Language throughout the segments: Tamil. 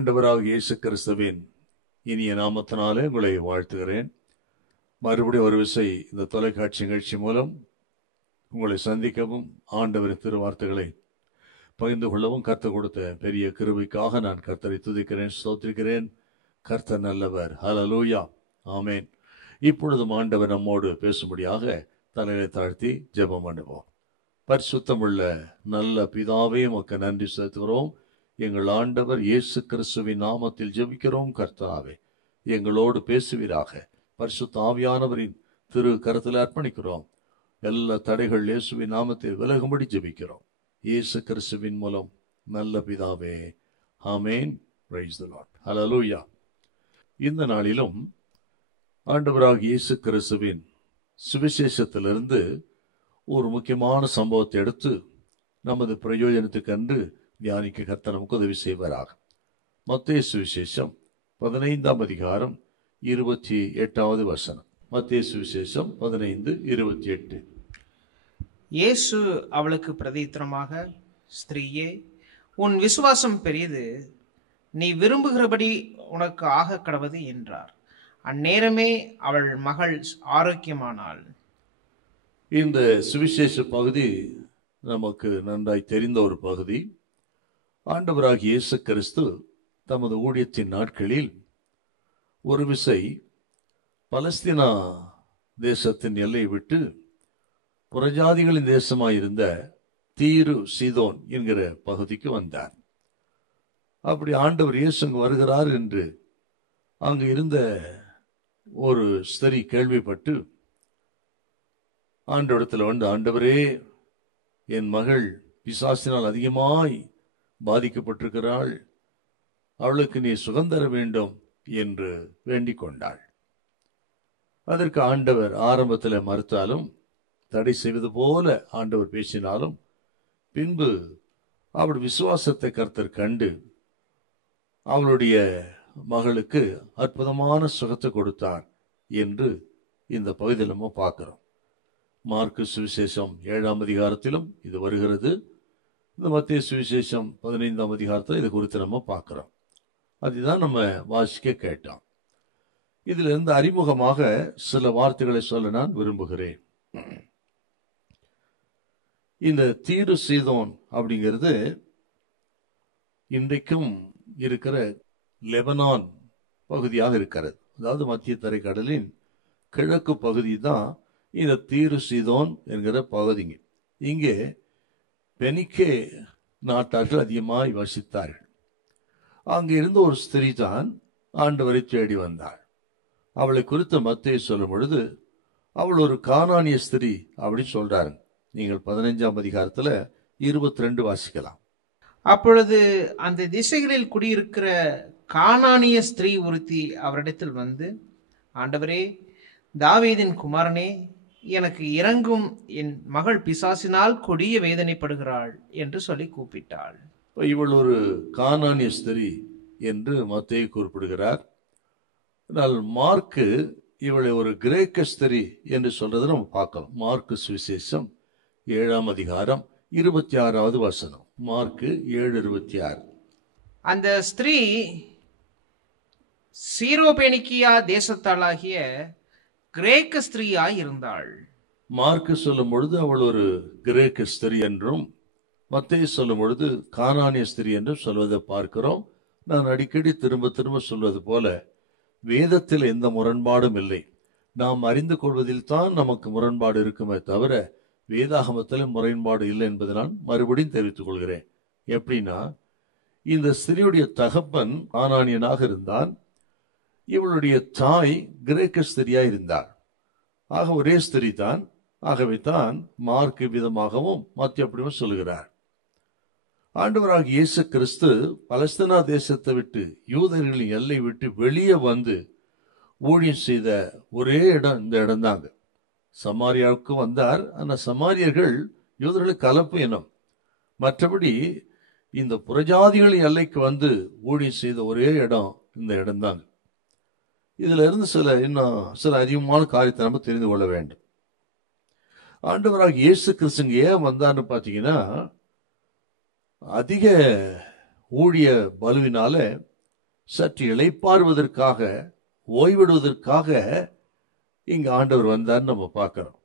ஆண்டவராகிய இயேசு கிறிஸ்துவின் இனிய நாமத்தினாலே உங்களை வாழ்த்துகிறேன். மறுபடியும் ஒரு விசை இந்த தொலைக்காட்சி நிகழ்ச்சி மூலம் உங்களை சந்திக்கவும் ஆண்டவரின் திருவார்த்தைகளை பகிர்ந்து கொள்ளவும் கர்த்தர் கொடுத்த பெரிய கிருபைக்காக நான் கர்த்தரை துதிக்கிறேன், ஸ்தோத்திரிக்கிறேன். கர்த்தர் நல்லவர். ஹல்லேலூயா, ஆமென். இப்பொழுதும் ஆண்டவர் நம்மோடு பேசும்படியாக தலையை தாழ்த்தி ஜெபம் பண்ணுவோம். பரிசுத்தமுள்ள நல்ல பிதாவே, உமக்கு நன்றி செலுத்துகிறோம். எங்கள் ஆண்டவர் இயேசு கிறிஸ்துவின் நாமத்தில் ஜெபிக்கிறோம். கர்த்தாவே, எங்களோடு பேசுவீராக. பரிசுத்த ஆவியானவரின் திரு கரத்தில் அர்ப்பணிக்கிறோம். எல்லா தடைகள் இயேசுவின் நாமத்தில் விலகும்படி ஜெபிக்கிறோம். இயேசு கிறிஸ்துவின் மூலம் நல்ல பிதாவே, ஆமென். Praise the Lord. ஹல்லேலூயா. இந்த நாளிலும் ஆண்டவராகிய இயேசு கிறிஸ்துவின் சுவிசேஷத்திலிருந்து ஒரு முக்கியமான சம்பவத்தை எடுத்து நமது பிரயோஜனத்துக்கென்று தியானிக்க கர்த்தர் நமக்கு உதவி செய்வாராக. மத்தேயு சுவிசேஷம் 15ஆம் அதிகாரம் 28வது வசனம். மத்தேயு சுவிசேஷம் 15:28. இயேசு அவளுக்கு பிரதித்திரமாக, ஸ்திரீயே, உன் விசுவாசம் பெரியது, நீ விரும்புகிறபடி உனக்கு ஆக கடவது என்றார். அந்நேரமே அவள் மகள் ஆரோக்கியமானாள். இந்த சுவிசேஷ பகுதி நமக்கு நன்றாய் தெரிந்த ஒரு பகுதி. ஆண்டவராகிய இயேசு கிறிஸ்து தமது ஊழியத்தின் நாட்களில் ஒரு விசை பலஸ்தீனா தேசத்தின் எல்லை விட்டு புறஜாதிகளின் தேசமாயிருந்த தீரு சீதோன் என்கிற பகுதிக்கு வந்தார். அப்படி ஆண்டவர் இயேசு அங்கு வருகிறார் என்று அங்கு இருந்த ஒரு ஸ்திரீ கேள்விப்பட்டு ஆண்டவரிடத்தில் வந்து, ஆண்டவரே, என் மகள் பிசாசினால் அதிகமாய் பாதிக்கப்பட்டிருக்கிறாள், அவளுக்கு நீ சுகம் தர வேண்டும் என்று வேண்டிக் கொண்டாள். அதற்கு ஆண்டவர் ஆரம்பத்தில் மறுத்தாலும், தடை செய்வது போல ஆண்டவர் பேசினாலும், பின்பு அவள் விசுவாசத்தை கர்த்தர் கண்டு அவளுடைய மகளுக்கு அற்புதமான சுகத்தை கொடுத்தார் என்று இந்த பகுதியில் நம்ம பார்க்கிறோம். மார்க்கு சுவிசேஷம் 7ஆம் அதிகாரத்திலும் இது வருகிறது. இந்த மத்தேயு சுவிசேஷம் 15ஆம் அதிகாரத்தில் இது குறித்து நம்ம பார்க்கிறோம். அதுதான் நம்ம வாசிக்க கேட்டோம். இதுல இருந்து அறிமுகமாக சில வார்த்தைகளை சொல்ல நான் விரும்புகிறேன். இந்த தீரு சீதோன் அப்படிங்கிறது இன்றைக்கும் இருக்கிற லெபனான் பகுதியாக இருக்கிறது. அதாவது மத்திய தரைக்கடலின் கிழக்கு பகுதி தான் இந்த தீரு சீதோன் என்கிற பகுதிங்க. இங்கே பெனிக்கே நாட்டார்கள் அதிகமாய் வசித்தார்கள். அங்கே இருந்த ஒரு ஸ்திரீ தான் ஆண்டவரை தேடி வந்தாள். அவளை குறித்த மத்தேயு சொல்லும் பொழுது அவள் ஒரு கானானிய ஸ்திரீ அப்படி சொல்றாரு. நீங்கள் 15ஆம் அதிகாரத்துல 22 வாசிக்கலாம். அப்பொழுது அந்த திசைகளில் குடியிருக்கிற கானானிய ஸ்திரீ ஒருத்தி அவரிடத்தில் வந்து, ஆண்டவரே, தாவீதின் குமாரனே, எனக்கு இறங்கும், என் மகள் பிசாசினால் கொடிய வேதனைப்படுகிறாள் என்று சொல்லி கூப்பிட்டாள். இவள் ஒரு கானானிய ஸ்திரீ என்று மத்தேயு குறிப்பிடுகிறார். ஆனால் மார்க்கு இவளை ஒரு கிரேக்க ஸ்திரீ என்று சொல்றதை நம்ம பார்க்கலாம். மார்க்கு சுவிசேஷம் 7ஆம் அதிகாரம் 26வது வசனம். மார்க்கு 7:26. அந்த ஸ்திரீ சீரோபேனிக்கியா தேசத்தாளாகிய கிரேக்க ஸ்திரீயாய் இருந்தாள். மார்க்கு சொல்லும் பொழுது அவள் ஒரு கிரேக்க ஸ்திரீ என்றும், மத்தேயு சொல்லும் பொழுது கானானிய ஸ்திரீ என்றும் சொல்வதை பார்க்கிறோம். நான் அடிக்கடி திரும்ப திரும்ப சொல்வது போல, வேதத்தில் எந்த முரண்பாடும் இல்லை. நாம் அறிந்து கொள்வதில் தான் நமக்கு முரண்பாடு இருக்குமே தவிர வேதாகமத்தில் முரண்பாடு இல்லை என்பதை நான் மறுபடியும் தெரிவித்துக் கொள்கிறேன். எப்படின்னா, இந்த ஸ்திரீயுடைய தகப்பன் கானானியனாக இருந்தான், இவளுடைய தாய் கிரேக்க ஸ்திரியா இருந்தாள். ஆக ஒரே ஸ்திரீ தான். ஆகவே தான் மார்க்கு விதமாகவும் மத்தியப்படியும் சொல்லுகிறார். ஆண்டவராகிய இயேசு கிறிஸ்து பலஸ்தீனா தேசத்தை விட்டு, யூதர்களின் எல்லை விட்டு வெளியே வந்து ஊழியம் செய்த ஒரே இடம் இந்த இடம்தாங்க. சமாரியாவுக்கு வந்தார். ஆனால் சமாரியர்கள் யூதர்களுக்கு கலப்பு இனம். மற்றபடி இந்த புறஜாதிகளின் எல்லைக்கு வந்து ஊழியம் செய்த ஒரே இடம் இந்த இடம்தாங்க. இதுல இருந்து இன்னும் சில அதிகமான காரியத்தை நம்ம தெரிந்து கொள்ள வேண்டும். ஆண்டவராக இயேசு கிறிஸ்துங்க ஏன் வந்தான்னு பார்த்தீங்கன்னா, அதிக ஊழிய பலுவினால சற்று இளைப்பாறுவதற்காக, ஓய்விடுவதற்காக இங்க ஆண்டவர் வந்தார் நம்ம பார்க்கிறோம்.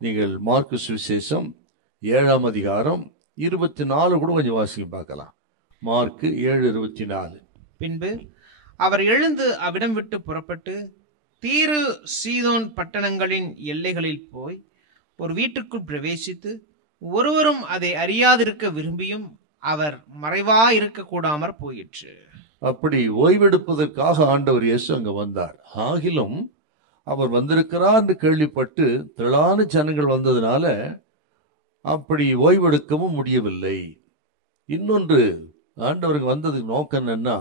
நீங்கள் மார்க்கு சுவிசேஷம் 7ஆம் அதிகாரம் 24 கூட கொஞ்சம் வாசிக்க பார்க்கலாம். மார்க்கு 7:24. பின்பு அவர் எழுந்து அவ்விடம் விட்டு புறப்பட்டு தீரு சீதோன் பட்டணங்களின் எல்லைகளில் போய் ஒரு வீட்டுக்குள் பிரவேசித்து ஒருவரும் அதை அறியாதிருக்க விரும்பியும் அவர் மறைவாயிருக்க கூடாமற் போயிற்று. அப்படி ஓய்வெடுப்பதற்காக ஆண்டவர் இயேசு அங்க வந்தார். ஆகிலும் அவர் வந்திருக்கிறார் என்று கேள்விப்பட்டு திரளான ஜனங்கள் வந்ததுனால அப்படி ஓய்வெடுக்கவும் முடியவில்லை. இன்னொன்று, ஆண்டவருக்கு வந்ததுக்கு நோக்கம் என்னன்னா,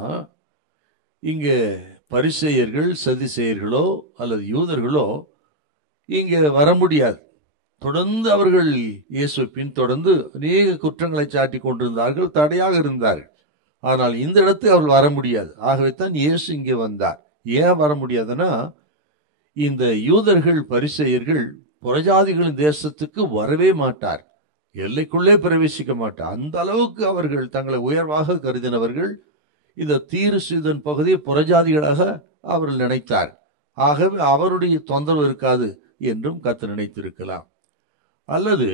இங்க பரிசேயர்கள், சதுசேயர்களோ அல்லது யூதர்களோ இங்க வர முடியாது. தொடர்ந்து அவர்கள் இயேசுவை பின்தொடர்ந்து அநேக குற்றங்களை சாட்டி கொண்டிருந்தார்கள், தடையாக இருந்தார்கள். ஆனால் இந்த இடத்துக்கு அவர்கள் வர முடியாது. ஆகவே தான் இயேசு இங்கே வந்தார். ஏன் வர முடியாதுன்னா, இந்த யூதர்கள், பரிசேயர்கள் புறஜாதிகளின் தேசத்துக்கு வரவே மாட்டார், எல்லைக்குள்ளே பிரவேசிக்க மாட்டார். அந்த அளவுக்கு அவர்கள் தங்களை உயர்வாக கருதினவர்கள். இந்த தீரு சீதோன் பகுதியை புறஜாதிகளாக அவர்கள் நினைத்தார். ஆகவே அவருடைய தொந்தரவு இருக்காது என்றும் கர்த்தர் நினைத்திருக்கலாம். அல்லது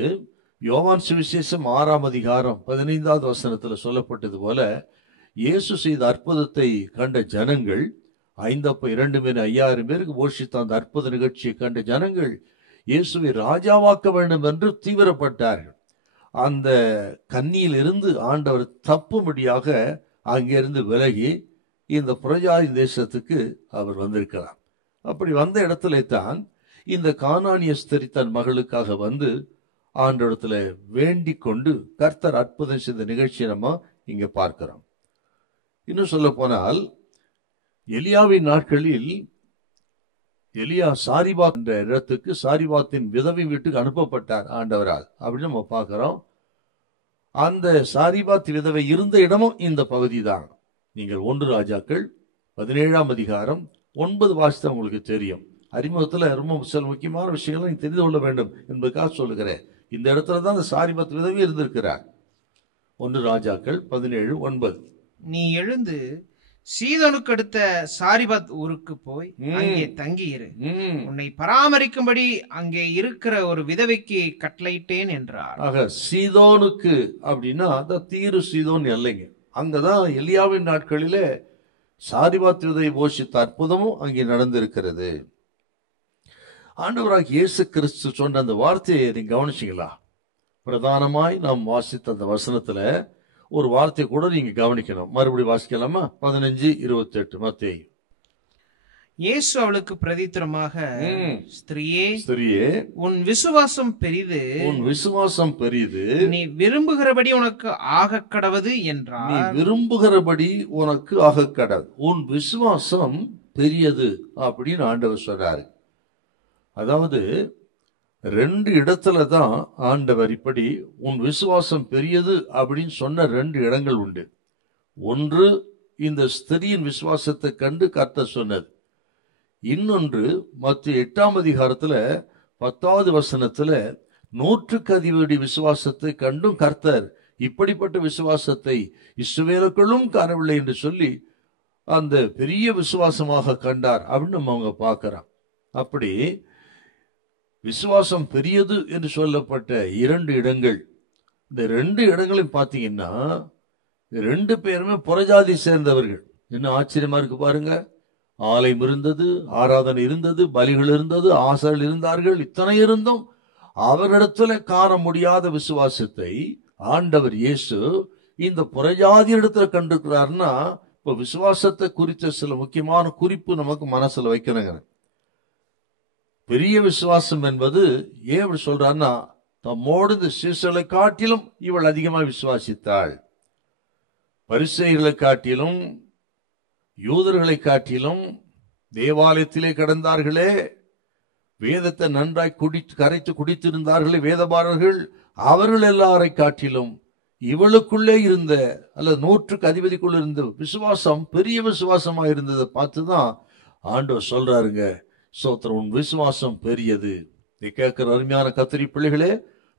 யோவான் சுவிசேஷம் 6ஆம் அதிகாரம் 15வது வசனத்தில் சொல்லப்பட்டது போல, இயேசு செய்த அற்புதத்தை கண்ட ஜனங்கள், 5 அப்பம் 2 மீன் 5000 பேருக்கு போஷித்த அந்த அற்புத நிகழ்ச்சியை கண்ட ஜனங்கள் இயேசுவை ராஜாவாக்க வேண்டும் என்று தீவிரப்பட்டார்கள். அந்த கண்ணியிலிருந்து ஆண்டவர் தப்பும்படியாக அங்கிருந்து விலகி இந்த புறஜாதி தேசத்துக்கு அவர் வந்திருக்கிறார். அப்படி வந்த இடத்துல தான் இந்த கானானிய ஸ்திரீ தன் மகளுக்காக வந்து ஆண்டவரிடத்துல வேண்டிக் கொண்டு கர்த்தர் அற்புதம் செய்த நிகழ்ச்சியை நம்ம இங்க பார்க்கிறோம். இன்னும் சொல்ல போனால், எலியாவின் நாட்களில் எலியா சாரிபாத் என்ற இடத்துக்கு, சாரிபாத்தின் விதவை வீட்டுக்கு அனுப்பப்பட்டார் ஆண்டவரால் அப்படின்னு நம்ம பார்க்கிறோம். அந்த சாரிபாத் விதவை இருந்த இடமும் இந்த பகுதி தான். நீங்கள் 1 ராஜாக்கள் 17ஆம் அதிகாரம் 9 வாசித்தா உங்களுக்கு தெரியும். அறிமுகத்துல ரொம்ப சில முக்கியமான விஷயங்களை நீங்க தெரிந்து கொள்ள வேண்டும் என்பதற்காக சொல்லுகிறேன். இந்த இடத்துல தான் அந்த சாரிபாத் விதவை இருந்திருக்கிறார். 1 ராஜாக்கள் 17:9. நீ எழுந்து சீதோனுக்கு அடுத்த சாரிபாத் ஊருக்கு போய் அங்கே தங்கியிரு, உன்னை பராமரிக்கும்படி அங்கே இருக்கிற ஒரு விதவைக்கு கட்டளையிட்டேன் என்றார். ஆக சீதோனுக்கு அப்படின்னா அந்த தீரு சீதோன் எல்லைங்க. அங்கதான் எலியாவின் நாட்களிலே சாரிபாத் விதவை போஷித்த அற்புதமும் அங்கே நடந்திருக்கிறது. ஆண்டவராக இயேசு கிறிஸ்து சொன்ன அந்த வார்த்தையை நீங்க கவனிச்சீங்களா? பிரதானமாய் நாம் வாசித்த அந்த வசனத்துல ஒரு வார்த்தை கூட நீங்க கவனிக்கணும். மறுபடியும் வாசிக்கலாமா? 15:28 மத்தேயு. இயேசு அவளுக்கு பிரதித்திரமாக, ஸ்திரியே, உன் விசுவாசம் பெரிது, உன் விசுவாசம் பெரிது, நீ விரும்புகிறபடி உனக்கு ஆக கடவது என்றார். நீ விரும்புகிறபடி உனக்கு ஆக கடவது, உன் விசுவாசம் பெரியது அப்படின்னு ஆண்டவர் சொல்றாரு. அதாவது 2 இடத்துல தான் ஆண்டவர் இப்படி உன் விசுவாசம் பெரியது அப்படின்னு சொன்ன 2 இடங்கள் உண்டு. ஒன்று இந்த ஸ்திரியின் விசுவாசத்தை கண்டு கர்த்தர் சொன்னது. இன்னொன்று மத்திய 8ஆம் அதிகாரத்துல 10வது வசனத்துல 100க்கு அதிபதி விசுவாசத்தை கண்டும் கர்த்தர் இப்படிப்பட்ட விசுவாசத்தை இஸ்ரவேலுக்குள்ளும் காணவில்லை என்று சொல்லி அந்த பெரிய விசுவாசமாக கண்டார் அப்படின்னு நம்ம அவங்க பார்க்கிறோம். அப்படி விசுவாசம் பெரியது என்று சொல்லப்பட்ட 2 இடங்கள். இந்த 2 இடங்களையும் பார்த்தீங்கன்னா 2 பேருமே புறஜாதி சேர்ந்தவர்கள். என்ன ஆச்சரியமா இருக்கு பாருங்க. ஆலயம் இருந்தது, ஆராதனை இருந்தது, பலிகள் இருந்தது, ஆசாரியர்கள் இருந்தார்கள். இத்தனை இருந்தும் அவரிடத்துல காண முடியாத விசுவாசத்தை ஆண்டவர் இயேசு இந்த புறஜாதி இடத்துல கண்டிருக்கிறார்னா, இப்ப விசுவாசத்தை குறித்த சில முக்கியமான குறிப்பு நமக்கு மனசுல வைக்கணுங்க. பெரிய விசுவாசம் என்பது ஏன் இப்படி சொல்றான்னா, தம்மோடு இந்த சீசர்களை காட்டிலும் இவள் அதிகமாக விசுவாசித்தாள். பரிசேயர்களை காட்டிலும், யூதர்களை காட்டிலும், தேவாலயத்திலே கடந்தார்களே, வேதத்தை நன்றாய் கரைத்து குடித்திருந்தார்களே வேதபாரர்கள், அவர்கள் எல்லாரை காட்டிலும் இவளுக்குள்ளே இருந்த அல்லது 100க்கு அதிபதிக்குள்ள இருந்த விசுவாசம் பெரிய விசுவாசமா இருந்ததை பார்த்துதான் ஆண்டவர் சொல்றாருங்க, சோத்திரம், உன் விசுவாசம் பெரியது. நீ கேட்கிற அருமையான கத்திரி பிள்ளைகளே,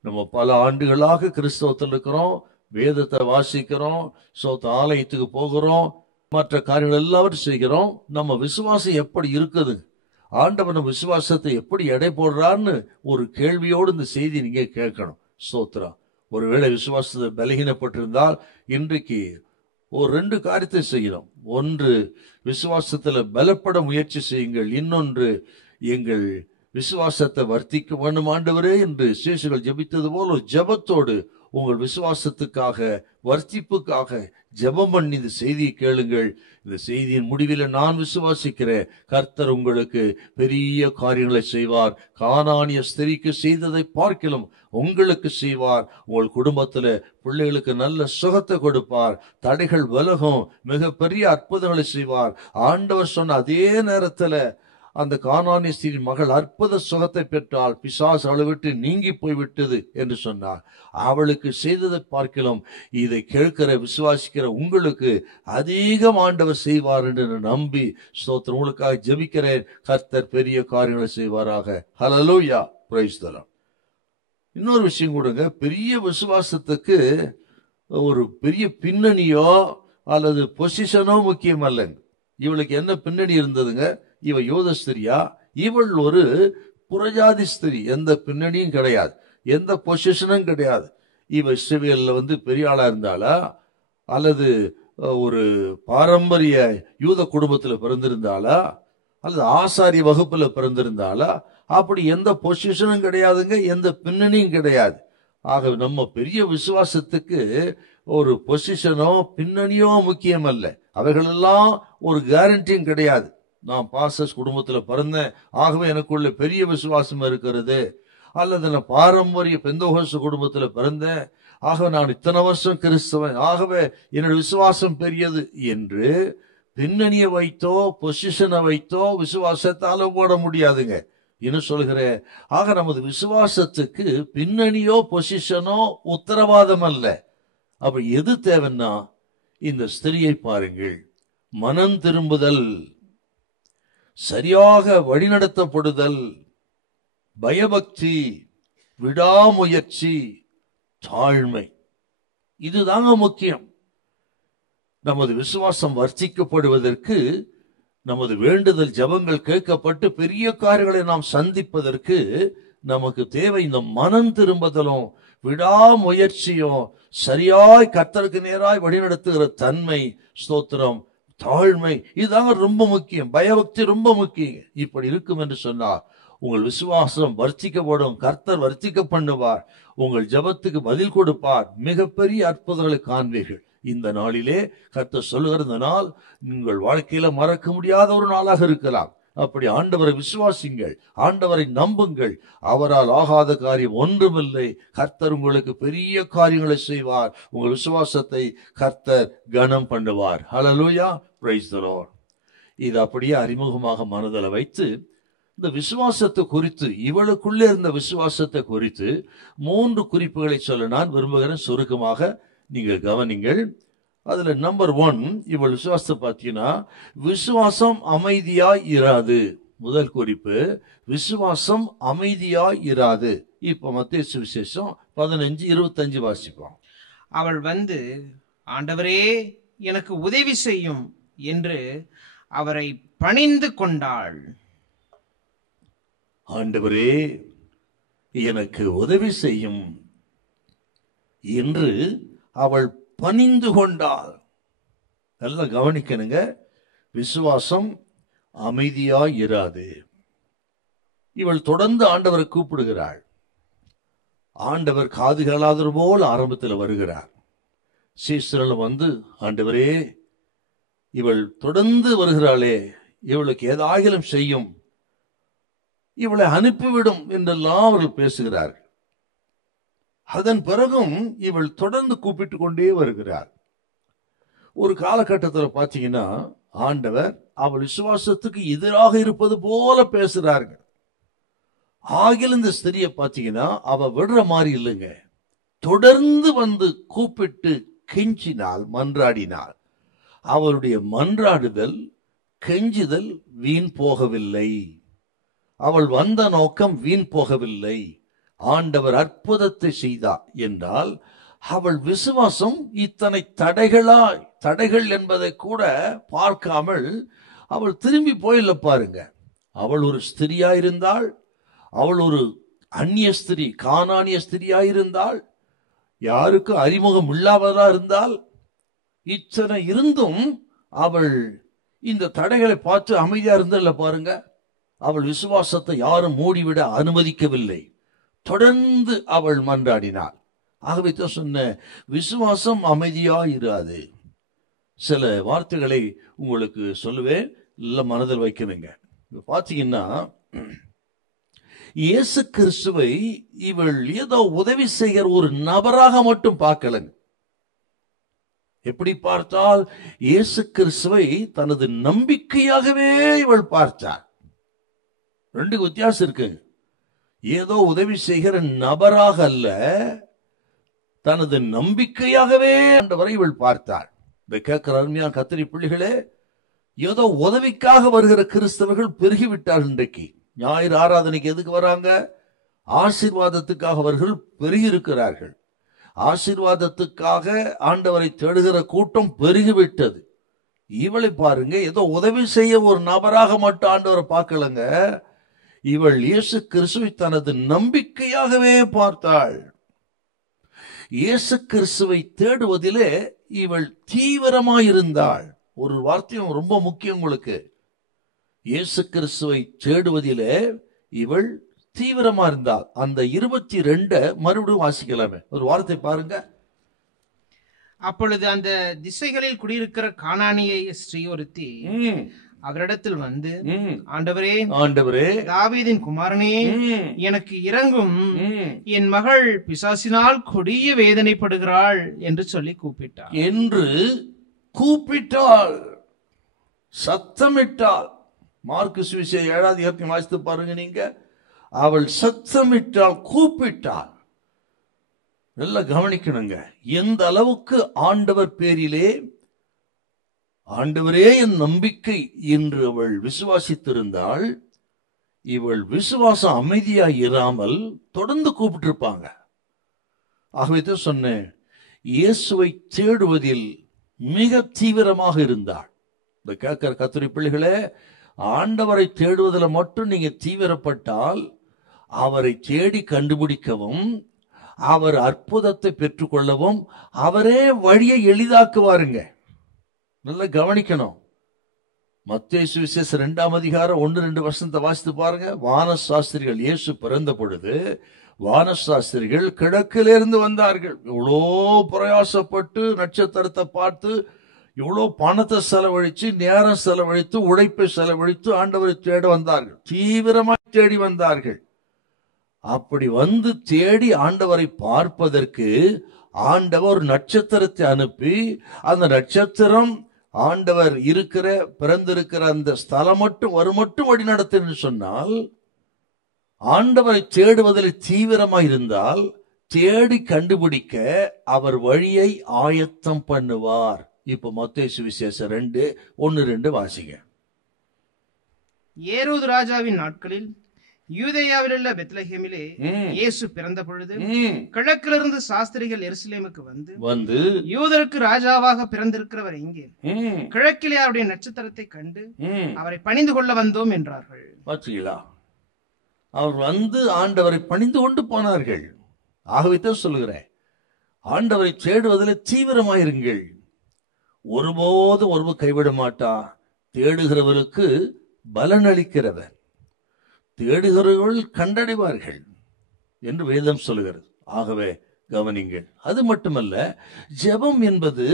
நம்ம பல ஆண்டுகளாக கிறிஸ்தவத்தில் இருக்கிறோம், வேதத்தை வாசிக்கிறோம், சோத்த ஆலயத்துக்கு போகிறோம். மற்ற காரியங்கள் எல்லாவற்றையும் செய்கிறோம். நம்ம விசுவாசம் எப்படி இருக்குது, ஆண்டவர் நம்ம விசுவாசத்தை எப்படி எடை போடுறான்னு ஒரு கேள்வியோடு இந்த செய்தி நீங்க கேட்கணும். ஸ்தோத்திரம். ஒருவேளை விசுவாசத்தை பலகீனப்பட்டிருந்தால் இன்றைக்கு ஒரு 2 காரியத்தை செய்யணும். ஒன்று, விசுவாசத்துல பலப்பட முயற்சி செய்யுங்கள். இன்னொன்று, எங்கள் விசுவாசத்தை வர்த்திக்க வேண்டும் ஆண்டவரே என்று சீஷர்கள் ஜெபித்தது போல் ஒரு ஜெபத்தோடு உங்கள் விசுவாசத்துக்காக, வர்த்திப்புக்காக ஜெபம் பண்ணி இந்த செய்தியை கேளுங்கள். இந்த செய்தியின் முடிவில் நான் விசுவாசிக்கிறேன், கர்த்தர் உங்களுக்கு பெரிய காரியங்களை செய்வார். கானானிய ஸ்திரீக்கு செய்ததை பார்க்கிலும் உங்களுக்கு செய்வார். உங்கள் குடும்பத்துல பிள்ளைகளுக்கு நல்ல சுகத்தை கொடுப்பார். தடைகள் விலகும். மிகப்பெரிய அற்புதங்களை செய்வார். ஆண்டவர் சொன்ன அதே நேரத்துல அந்த கானானிய ஸ்திரீ மகள் அற்புத சுகத்தை பெற்றால், பிசாசு அவளை விட்டு நீங்கி போய்விட்டது என்று சொன்னார். அவளுக்கு செய்ததை பார்க்கலாம் இதை கேட்கிற விசுவாசிக்கிற உங்களுக்கு அதிகம் ஆண்டவர் செய்வார் என்று நம்பி ஸ்தோத்திரம். உங்களுக்காக ஜெபிக்கிறேன். கர்த்தர் பெரிய காரியங்களை செய்வாராக. ஹல்லேலூயா, பிரைஸ் தி லார்ட். இன்னொரு விஷயம் கொடுங்க. பெரிய விசுவாசத்துக்கு ஒரு பெரிய பின்னணியோ அல்லது பொசிஷனோ முக்கியம் அல்லங்க. இவளுக்கு என்ன பின்னணி இருந்ததுங்க? இவ யூத ஸ்திரியா? இவள் ஒரு புறஜாதி ஸ்திரி. எந்த பின்னணியும் கிடையாது, எந்த பொசிஷனும் கிடையாது. இவ இஸ்ரவேல்ல பெரிய ஆளா இருந்தாளா, அல்லது ஒரு பாரம்பரிய யூத குடும்பத்துல பிறந்திருந்தாளா, அல்லது ஆசாரிய வகுப்புல பிறந்திருந்தாளா? அப்படி எந்த பொசிஷனும் கிடையாதுங்க, எந்த பின்னணியும் கிடையாது. ஆக நம்ம பெரிய விசுவாசத்துக்கு ஒரு பொசிஷனோ பின்னணியோ முக்கியம் அல்ல. அவைகளெல்லாம் ஒரு கேரண்டியும் கிடையாது. நான் பாஸ்டர்ஸ் குடும்பத்துல பிறந்தேன், ஆகவே எனக்குள்ள பெரிய விசுவாசம் இருக்கிறது, அல்லது நான் பாரம்பரிய பெந்தோகோஸ்து குடும்பத்துல பிறந்தேன், ஆகவே நான் இத்தனை வருஷம் கிறிஸ்தவன், ஆகவே என்னோட விசுவாசம் பெரியது என்று பின்னணியை வைத்தோ பொசிஷனை வைத்தோ விசுவாசத்தால போட முடியாதுங்க. இன்னும் சொல்கிறேன், ஆக நமது விசுவாசத்துக்கு பின்னணியோ பொசிஷனோ உத்தரவாதம் அல்ல. அப்ப எது தேவைன்னா, இந்த ஸ்திரியை பாருங்கள். மனம் திரும்புதல், சரியாக வழிநடத்தப்படுதல், பயபக்தி, விடாமுயற்சி, தாழ்மை, இதுதாங்க முக்கியம். நமது விசுவாசம் வர்த்திக்கப்படுவதற்கு, நமது வேண்டுதல் ஜெபங்கள் கேட்கப்பட்டு பெரிய காரியங்களை நாம் சந்திப்பதற்கு நமக்கு தேவை இந்த மனம் திரும்புதலும் விடாமுயற்சியும் சரியாய் கர்த்தருக்கு நேராய் வழிநடத்துகிற தன்மை, ஸ்தோத்திரம், தாழ்மை, இதுதாங்க ரொம்ப முக்கியம். பயபக்தி ரொம்ப முக்கியம். இப்படி இருக்கும் என்று சொன்னார் உங்கள் விசுவாசம் வர்த்திக்கப்படும். கர்த்தர் வர்த்திக்க பண்ணுவார். உங்கள் ஜெபத்துக்கு பதில் கொடுப்பார். மிகப்பெரிய அற்புதங்களை காண்பீர்கள். இந்த நாளிலே கர்த்தர் சொல்லுகிற நாள் உங்கள் வாழ்க்கையில மறக்க முடியாத ஒரு நாளாக இருக்கலாம். அப்படி ஆண்டவரை விசுவாசிங்கள், ஆண்டவரை நம்புங்கள். அவரால் ஆகாத காரியம் ஒன்றுமில்லை. கர்த்தர் உங்களுக்கு பெரிய காரியங்களை செய்வார். உங்கள் விசுவாசத்தை கர்த்தர் கனம் பண்ணுவார். ஹல்லேலூயா, பிரைஸ் தி லார்ட். இது அப்படியே அறிமுகமாக மனதில் வைத்து இந்த விசுவாசத்தை குறித்து, இவளுக்குள்ளே இருந்த விசுவாசத்தை குறித்து 3 குறிப்புகளை சொல்ல நான் விரும்புகிறேன். சுருக்கமாக நீங்கள் கவனிங்கள். அதுல நம்பர் 1, இவள் விசுவாசத்தை பார்த்தீங்கன்னா, விசுவாசம் அமைதியாய் இராது. முதல் குறிப்பு, விசுவாசம் அமைதியாய் இராது. இப்ப மத்தேயு சுவிசேஷம் 15:25 வாசிப்போம். அவள் ஆண்டவரே எனக்கு உதவி செய்யும் என்று அவரை பணிந்து கொண்டாள். ஆண்டவரே எனக்கு உதவி செய்யும் என்று அவள் பணிந்து கொண்டாள். எல்லாம் கவனிக்கணுங்க. விசுவாசம் அமைதியாய் இராது. இவள் தொடர்ந்து ஆண்டவரை கூப்பிடுகிறாள். ஆண்டவர் காது கேளாதவர் போல் ஆரம்பத்தில் வருகிறார். சீசர்கள் ஆண்டவரே இவள் தொடர்ந்து வருகிறாளே, இவளுக்கு ஏதாகிலும் செய்யும், இவளை அனுப்பிவிடும் என்றெல்லாம் அவர்கள் பேசுகிறார்கள். அதன் பிறகும் இவள் தொடர்ந்து கூப்பிட்டு கொண்டே வருகிறார். ஒரு காலகட்டத்தில் பார்த்தீங்கன்னா ஆண்டவர் அவள் விசுவாசத்துக்கு எதிராக இருப்பது போல பேசுறார்கள். ஆகில இந்த ஸ்திரியை பார்த்தீங்கன்னா அவ விடுற மாதிரி இல்லைங்க. தொடர்ந்து கூப்பிட்டு கெஞ்சினாள், மன்றாடினாள். அவருடைய மன்றாடுதல், கெஞ்சுதல் வீண் போகவில்லை. அவள் வந்த நோக்கம் வீண் போகவில்லை. ஆண்டவர் அற்புதத்தை செய்தார் என்றால் அவள் விசுவாசம் இத்தனை தடைகளாய் தடைகள் என்பதை கூட பார்க்காமல் அவள் திரும்பி போயில்ல பாருங்க. அவள் ஒரு ஸ்திரியாயிருந்தாள், அவள் ஒரு அந்நிய ஸ்திரீ, கானானிய ஸ்திரியாயிருந்தாள், யாருக்கும் அறிமுகம் இல்லாததா இருந்தால். இத்தனை இருந்தும் அவள் இந்த தடைகளை பார்த்து அமைதியா இருந்தல்ல பாருங்க. அவள் விசுவாசத்தை யாரும் மூடிவிட அனுமதிக்கவில்லை. தொடர்ந்து அவள் மன்றாடினாள். ஆகவே தான் சொன்ன, விசுவாசம் அமைதியா இராது. சில வார்த்தைகளை உங்களுக்கு சொல்லுவேன், இல்ல மனதில் வைக்கணுங்க. பாத்தீங்கன்னா, இயேசு கிறிஸ்துவை இவள் ஏதோ உதவி செய்கிற ஒரு நபராக மட்டும் பார்க்கலங்க. எப்படி பார்த்தால், இயேசு கிறிஸ்துவை தனது நம்பிக்கையாகவே இவள் பார்த்தாள். ரெண்டு வித்தியாசம் இருக்கு. ஏதோ உதவி செய்கிற நபராக அல்ல, தனது நம்பிக்கையாகவே ஆண்டவரை இவள் பார்த்தாள். இந்த கேட்கிற அருமையான கத்திரி பிள்ளைகளே, ஏதோ உதவிக்காக வருகிற கிறிஸ்தவர்கள் பெருகிவிட்டார்கள். இன்றைக்கு ஞாயிறு ஆராதனைக்கு எதுக்கு வராங்க? ஆசீர்வாதத்துக்காக அவர்கள் பெருகி இருக்கிறார்கள். ஆசீர்வாதத்துக்காக ஆண்டவரை தேடுகிற கூட்டம் பெருகிவிட்டது. இவளை பாருங்க, ஏதோ உதவி செய்ய ஒரு நபராக மட்டும் ஆண்டவரை பார்க்கலங்க. இவள் இயேசு கிறிஸ்துவை தனது நம்பிக்கையாகவே பார்த்தாள். இயேசு கிறிஸ்துவை தேடுவதிலே இவள் தீவிரமாயிருந்தாள். ஒரு வார்த்தையும் ரொம்ப முக்கியம் உங்களுக்கு. இயேசு கிறிஸ்துவை தேடுவதிலே இவள் தீவிரமா இருந்தாள். அந்த 22 மறுபடியும் வாசிக்கலாமே, ஒரு வார்த்தை பாருங்க. அப்பொழுது அந்த திசைகளில் குடியிருக்கிற கானானிய ஸ்ரீ ஒருத்தி அவரிடத்தில் வந்து, ஆண்டவரே, ஆண்டவரே, தாவீதின் குமாரனே, எனக்கு இரங்கும், என் மகள் பிசாசினால் கொடிய வேதனைப்படுகிறாள் என்று சொல்லி கூப்பிட்டாள். என்று கூப்பிட்டாள், சத்தமிட்டாள். மார்க்கு சுவிசேஷம் 7ஆம் அதிகாரத்தை வாசித்து பாருங்க நீங்க. அவள் சத்தமிட்டாள், கூப்பிட்டாள். நல்லா கவனிக்கணுங்க, எந்த அளவுக்கு ஆண்டவர் பேரிலே, ஆண்டவரே என் நம்பிக்கை என்று அவள் விசுவாசித்திருந்தாள். இவள் விசுவாசம் அமைதியா இராமல் தொடர்ந்து கூப்பிட்டு இருப்பாங்க. ஆகவே தான் சொன்னேன், இயேசுவை தேடுவதில் மிக தீவிரமாக இருந்தாள். இந்த கேட்கிற கத்திரி பிள்ளைகளே, ஆண்டவரை தேடுவதில் மட்டும் நீங்க தீவிரப்பட்டால், அவரை தேடி கண்டுபிடிக்கவும், அவர் அற்புதத்தை பெற்றுக்கொள்ளவும் அவரே வழியை எளிதாக்குவாருங்க. நல்லா கவனிக்கணும். மத்தேயு சுவிசேஷம் 2ஆம் அதிகாரம் 1-2 வசனத்தை வாசித்து பாருங்க. வானசாஸ்திரிகள், இயேசு பிறந்த பொழுது வானசாஸ்திரிகள் கிழக்கிலிருந்து வந்தார்கள். இவ்வளோ பிரயாசப்பட்டு நட்சத்திரத்தை பார்த்து, இவ்வளோ பணத்தை செலவழித்து, நேரம் செலவழித்து, உழைப்பை செலவழித்து ஆண்டவரை தேட வந்தார்கள். தீவிரமாய் தேடி வந்தார்கள். அப்படி வந்து தேடி ஆண்டவரை பார்ப்பதற்கு ஆண்டவர் நட்சத்திரத்தை அனுப்பி, அந்த நட்சத்திரம் ஆண்டவர் இருக்கிற பிறந்திருக்கிற அந்த ஸ்தலம் மட்டும் மட்டும் வழி நடத்துன்னு சொன்னால், ஆண்டவரை தேடுவதில் தீவிரமாக இருந்தால் தேடி கண்டுபிடிக்க அவர் வழியை ஆயத்தம் பண்ணுவார். இப்ப மத்தேயு சுவிசேஷம் 2:1-2 வாசிங்க. ஏரோது ராஜாவின் நாட்களில் யூதேயாவில் உள்ள பெத்லகேமிலே இயேசு பிறந்த பொழுது கிழக்கிலிருந்து சாஸ்திரிகள் எருசலேமுக்கு வந்து யூதருக்கு ராஜாவாக பிறந்திருக்கிறவர் எங்கே? கிழக்கிலே அவருடைய நட்சத்திரத்தை கண்டு அவரை பணிந்து கொள்ள வந்தோம் என்றார்கள். பாத்தீங்களா? அவர் வந்து ஆண்டவரை பணிந்து கொண்டு போனார்கள். ஆகவே தான் சொல்லுகிறேன், ஆண்டவரை தேடுவதில் தீவிரமாயிருங்கள். ஒருபோதும் ஒருவர் கைவிட மாட்டா. தேடுகிறவருக்கு பலன் அளிக்கிறவர், தேடுகிறவர்கள் கண்டடைவார்கள் என்று வேதம் சொல்லுகிறது. ஆகவே கவனிங்கள். அது மட்டுமல்ல, ஜெபம் என்பது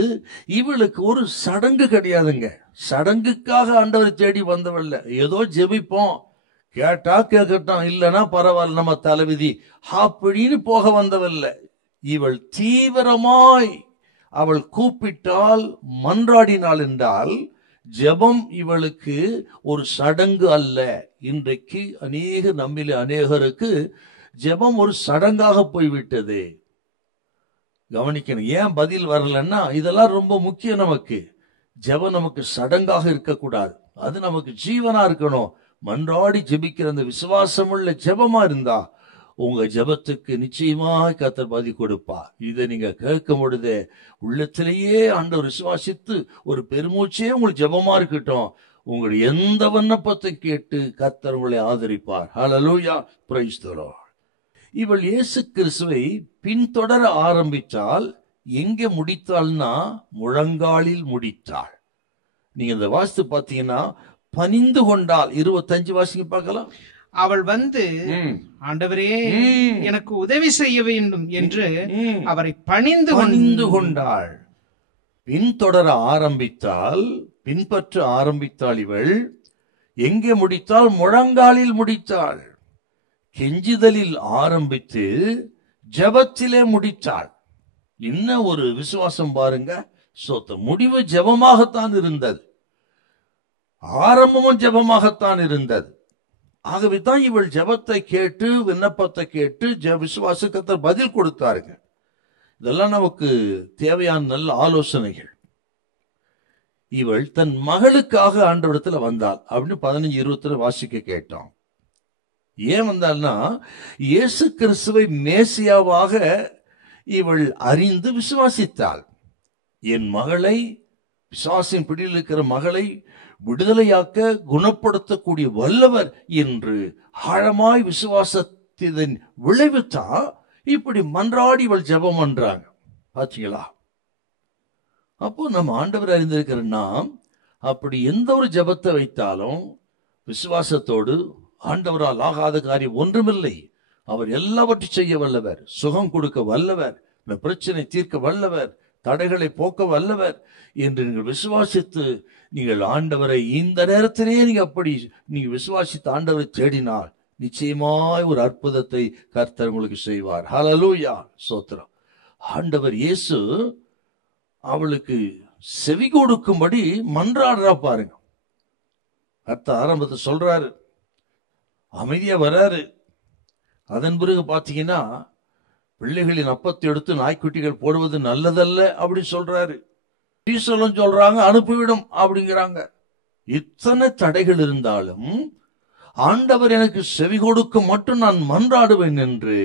இவளுக்கு ஒரு சடங்கு கிடையாதுங்க. சடங்குக்காக ஆண்டவரை தேடி வந்தவல்ல. ஏதோ ஜெபிப்போம், கேட்டா கேட்கட்டும், இல்லைன்னா பரவாயில்ல, நம்ம தலைவிதி அப்படின்னு போக வந்தவல்ல. இவள் தீவிரமாய் அவள் கூப்பிட்டால், மன்றாடினாள் என்றால், ஜெபம் இவளுக்கு ஒரு சடங்கு அல்ல. இன்றைக்கு நம்மிலே அநேகருக்கு ஜெபம் ஒரு சடங்காக போய்விட்டது. கவனிக்கணும். ஏன் பதில் வரலன்னா, இதெல்லாம் ரொம்ப முக்கியம். நமக்கு ஜெபம் நமக்கு சடங்காக இருக்கக்கூடாது, அது நமக்கு ஜீவனா இருக்கணும். மன்றாடி ஜெபிக்கிற அந்த விசுவாசமுள்ள ஜெபமா இருந்தா உங்க ஜெபத்துக்கு நிச்சயமாக கர்த்தர் பதில் கொடுப்பார். இதை நீங்க கேட்கும் பொழுதே உள்ளத்திலேயே ஆண்டவர் விசுவாசித்து ஒரு பெருமூச்சே உங்களுக்கு ஜெபமா இருக்கட்டும். உங்களுடைய எந்த விண்ணப்பத்தை கேட்டு கர்த்தர் உங்களை ஆதரிப்பார். ஹல்லேலூயா, பிரைஸ் தி லார்ட். இவள் இயேசு கிறிஸ்துவை பின்தொடர ஆரம்பித்தால் எங்கே முடித்தாள்னா முழங்காலில் முடித்தாள். நீங்க இந்த வாஸ்து பாத்தீங்கன்னா பணிந்து கொண்டால் 25 வாசிங்க பார்க்கலாம். அவள் வந்து ஆண்டவரே எனக்கு உதவி செய்ய வேண்டும் என்று அவரை பணிந்து கொண்டாள். பின்தொடர ஆரம்பித்தால், பின்பற்ற ஆரம்பித்தாள். இவள் எங்கே முடித்தாள்? முழங்காலில் முடித்தாள். கெஞ்சுதலில் ஆரம்பித்து ஜெபத்திலே முடித்தாள். என்ன ஒரு விசுவாசம் பாருங்க. முடிவு ஜெபமாகத்தான் இருந்தது, ஆரம்பமும் ஜெபமாகத்தான் இருந்தது. ஆகவே தான் இவள் ஜெபத்தை கேட்டு விண்ணப்பத்தை கேட்டு விசுவாசத்தை பதில் கொடுத்தாருங்க. இதெல்லாம் நமக்கு தேவையான நல்ல ஆலோசனைகள். இவள் தன் மகளுக்காக ஆண்டவரிடத்துல வந்தாள் அப்படின்னு 15-20 வாசிக்க கேட்டோம். ஏன் வந்தாள்னா இயேசு கிறிஸ்துவை மேசியாவாக இவள் அறிந்து விசுவாசித்தாள். என் மகளை, பிசாசின் பிடியில் இருக்கிற மகளை விடுதலையாக்க குணப்படுத்தக்கூடிய வல்லவர் என்று ஆழமாய் விசுவாசத்தின் விளைவுதான் இப்படி மன்றாடி இவள் ஜெபம் பண்றாங்க. பாத்தீங்களா? அப்போ நம்ம ஆண்டவர் அறிந்திருக்கிற நாம் அப்படி எந்த ஒரு ஜெபத்தை வைத்தாலும் விசுவாசத்தோடு, ஆண்டவரால் ஆகாத காரியம் ஒன்றுமில்லை, அவர் எல்லாவற்றையும் செய்ய வல்லவர், சுகம் கொடுக்க வல்லவர், இந்த பிரச்சனை தீர்க்க வல்லவர், தடைகளை போக்க வல்லவர் என்று நீங்கள் விசுவாசித்து நீங்கள் ஆண்டவரை இந்த நேரத்திலே நீங்க விசுவாசித்து ஆண்டவரை தேடினால் நிச்சயமாய் ஒரு அற்புதத்தை கர்த்தர் உங்களுக்கு செய்வார். ஹல்லேலூயா, ஸ்தோத்திரம். ஆண்டவர் இயேசு அவளுக்கு செவி கொடுக்கும்படி மன்றாடுறா பாருங்க. கர்த்தர் ஆரம்பத்தை சொல்றாரு, அமைதியா வராரு. அதன் பிறகு பாத்தீங்கன்னா பிள்ளைகளின் அப்பத்தை எடுத்து நாய்க்குட்டிகள் போடுவது நல்லதல்ல அப்படி சொல்றாரு. சொல்றாங்க அனுப்பிவிடும் அப்படிங்கிறாங்க. இத்தனை தடைகள் இருந்தாலும் ஆண்டவர் எனக்கு செவி கொடுக்க மட்டும் நான் மன்றாடுவேன் என்று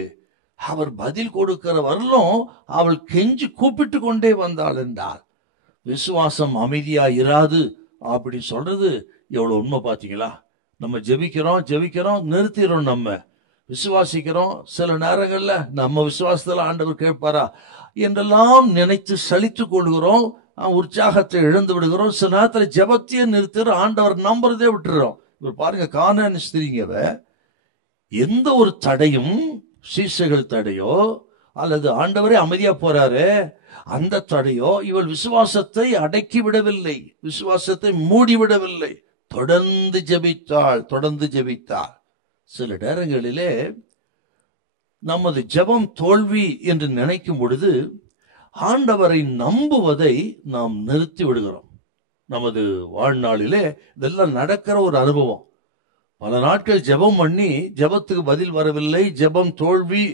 அவர் பதில் கொடுக்கிற வரலும் அவள் கெஞ்சி கூப்பிட்டு கொண்டே வந்தாள் என்றால் விசுவாசம் அமைதியா இராது அப்படி சொல்றது எவ்வளவு உண்மை பாத்தீங்களா? நம்ம ஜெபிக்கிறோம் நிறுத்திடுறோம், நம்ம விசுவாசிக்கிறோம், சில நேரங்கள்ல நம்ம விசுவாசத்துல ஆண்டவர் கேட்பாரா என்றெல்லாம் நினைத்து சலித்து கொள்கிறோம், உற்சாகத்தை இழந்து விடுகிறோம். சில நேரத்துல ஜெபத்தையே நிறுத்துறோம், ஆண்டவர் நம்புறதே விட்டுறோம். இவர் பாருங்க, கானான் ஸ்திரீங்கவ எந்த ஒரு தடையும், சீசைகள் தடையோ அல்லது ஆண்டவரே அமைதியா போறாரு அந்த தடையோ இவள் விசுவாசத்தை அடக்கி விடவில்லை, விசுவாசத்தை மூடிவிடவில்லை. தொடர்ந்து ஜெபித்தாள். சில நேரங்களிலே நமது ஜெபம் தோல்வி என்று நினைக்கும் பொழுது ஆண்டவரை நம்புவதை நாம் நிறுத்தி விடுகிறோம். நமது வாழ்நாளிலே இதெல்லாம் நடக்கிற ஒரு அனுபவம். பல நாட்கள் ஜெபம் பண்ணி ஜெபத்துக்கு பதில் வரவில்லை, ஜெபம் தோல்வி,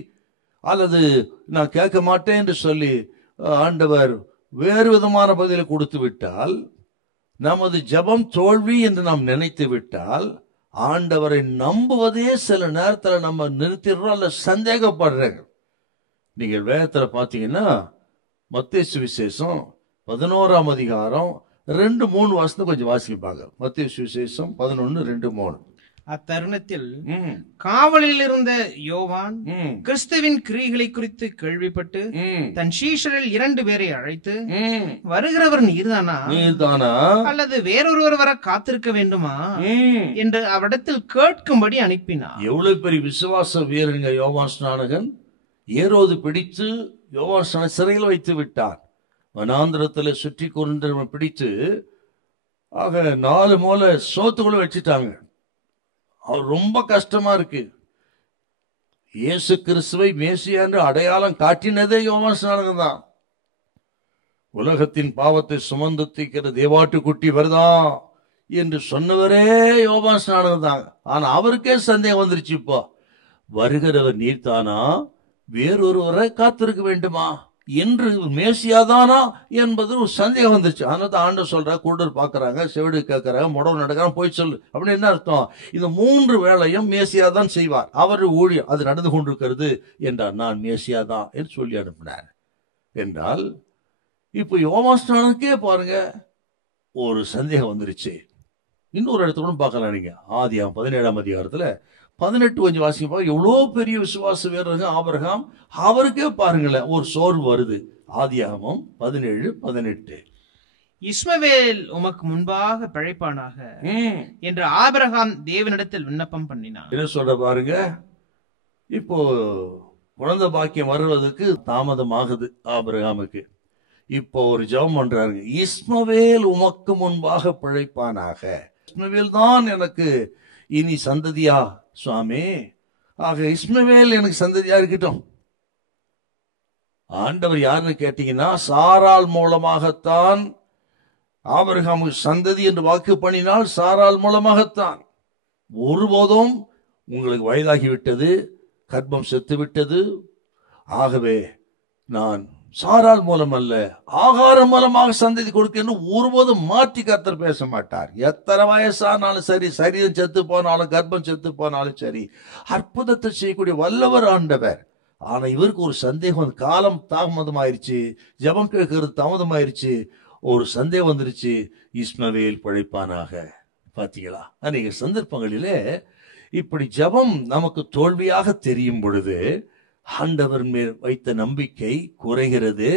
அல்லது நான் கேட்க மாட்டேன் என்று சொல்லி ஆண்டவர் வேறு விதமான பதிலை கொடுத்து விட்டால், நமது ஜெபம் தோல்வி என்று நாம் நினைத்து விட்டால் ஆண்டவரை நம்புவதே சில நேரத்தில் நம்ம நிறுத்திடுறோம் அல்ல சந்தேகப்படுறோம். நீங்கள் வேதத்தில் பார்த்தீங்கன்னா மத்தேயு சுவிசேஷம் 11ஆம் அதிகாரம் 2-3 வாசத்தை கொஞ்சம் வாசிப்பாங்க. மத்தேயு சுவிசேஷம் 11:2-3. அத்தருணத்தில் காவலில் இருந்த யோவான் கிறிஸ்துவின் கிரியைகளை குறித்து கேள்விப்பட்டு தன் சீஷரில் 2 பேரை அழைத்து, வருகிறவர் நீர்தானா அல்லது வேறொருவர் வர காத்திருக்க வேண்டுமா என்று அவரிடத்தில் கேட்கும்படி அனுப்பினார். எவ்வளவு பெரிய விசுவாச வீரங்க யோவான் ஸ்நானகன்! ஏரோது பிடித்து யோவான் ஸ்நானகனை சிறையில் வைத்து விட்டார். வனாந்திரத்தில் சுற்றி கொண்டு பிடித்து 4 மூலை சோத்துக்குள்ள வச்சுட்டாங்க. அவர் ரொம்ப கஷ்டமா இருக்கு. இயேசு கிறிஸ்துவை மேசியா என்று அடையாளம் காட்டினதே யோவான் ஸ்நானகன் தான். உலகத்தின் பாவத்தை சுமந்து தீர்க்கிற தேவாட்டு குட்டி வருதா என்று சொன்னவரே யோவான் ஸ்நானகன் தான். ஆனா அவருக்கே சந்தேகம் வந்துருச்சு. இப்போ வருகிறவர் நீர்தானா வேறொருவரை காத்திருக்க வேண்டுமா என்று மேசியாதானா என்பது ஒரு சந்தேகம் வந்துச்சு. அதனால தான் ஆண்டவர் சொல்றா, குருடர் பார்க்கறாங்க, செவிடு கேட்கறாங்க, முடவன் நடக்கிறாங்க, போய் சொல்லு. அப்படி என்ன அர்த்தம்? இந்த 3 வேளையும் மேசியாதான் செய்வார், அவர் ஊழியம் அது நடந்து கொண்டிருக்கிறது என்றார். நான் மேசியாதான் என்று சொல்லி அனுப்பினார் என்றால், இப்போ யோவான்ஸ்நானனுக்கே பாருங்க ஒரு சந்தேகம் வந்துருச்சு. இன்னொரு இடத்துல கூட பார்க்கலாம் நீங்க, ஆதியாகமம் 17ஆம் அதிகாரத்துல 18 வாசிப்பா, எவ்வளோ பெரிய விசுவாச வீரருங்க ஆபிரகாம், அவருக்கே பாருங்களேன் ஒரு சோர்வு வருது. ஆதியாகமம் 17:18 இஸ்மவேல் உமக்கு முன்பாக பிழைப்பானாக என்று ஆபிரகாம் தேவனிடத்தில் விண்ணப்பம் பண்ணினான். என்ன சொல்ற பாருங்க, இப்போ குழந்தை பாக்கியம் வருவதற்கு தாமதம் ஆகுது ஆபிரகாமுக்கு. இப்போ ஒரு ஜெபம் பண்றாரு, இஸ்மவேல் உமக்கு முன்பாக பிழைப்பானாக. இஸ்மவேல் தான் எனக்கு இனி சந்ததியா சுவாமி, ஆக இஸ்மவேல் எனக்கு சந்ததியா இருக்கட்டும். ஆண்டவர் யாருன்னு கேட்டீங்கன்னா, சாராள் மூலமாகத்தான் ஆபிரகாமுக்கு சந்ததி என்று வாக்கு பண்ணினால் சாராள் மூலமாகத்தான். ஒருபோதும் உங்களுக்கு வயதாகிவிட்டது, கர்ப்பம் செத்து விட்டது, ஆகவே நான் சாராள் மூலம் அல்ல ஆகாரம் மூலமாக சந்ததி கொடுக்க ஒருபோதும் மாற்றி கர்த்தர் பேச மாட்டார். எத்தனை வயசானாலும் சரி, சரீரம் செத்து போனாலும் கர்ப்பம் செத்து போனாலும் சரி, அற்புதத்தை செய்யக்கூடிய வல்லவர் ஆண்டவர். ஆனா இவருக்கு ஒரு சந்தேகம், காலம் தாமதமாயிருச்சு, ஜெபம் கேட்கறது தாமதமாயிருச்சு, ஒரு சந்தேகம் வந்துருச்சு, இஸ்மவேல் பிழைப்பானாக. பாத்தீங்களா? அநேக சந்தர்ப்பங்களிலே இப்படி ஜெபம் நமக்கு தோல்வியாக தெரியும் பொழுது ஆண்டவர் மேல் வைத்த நம்பிக்கை குறைகிறது,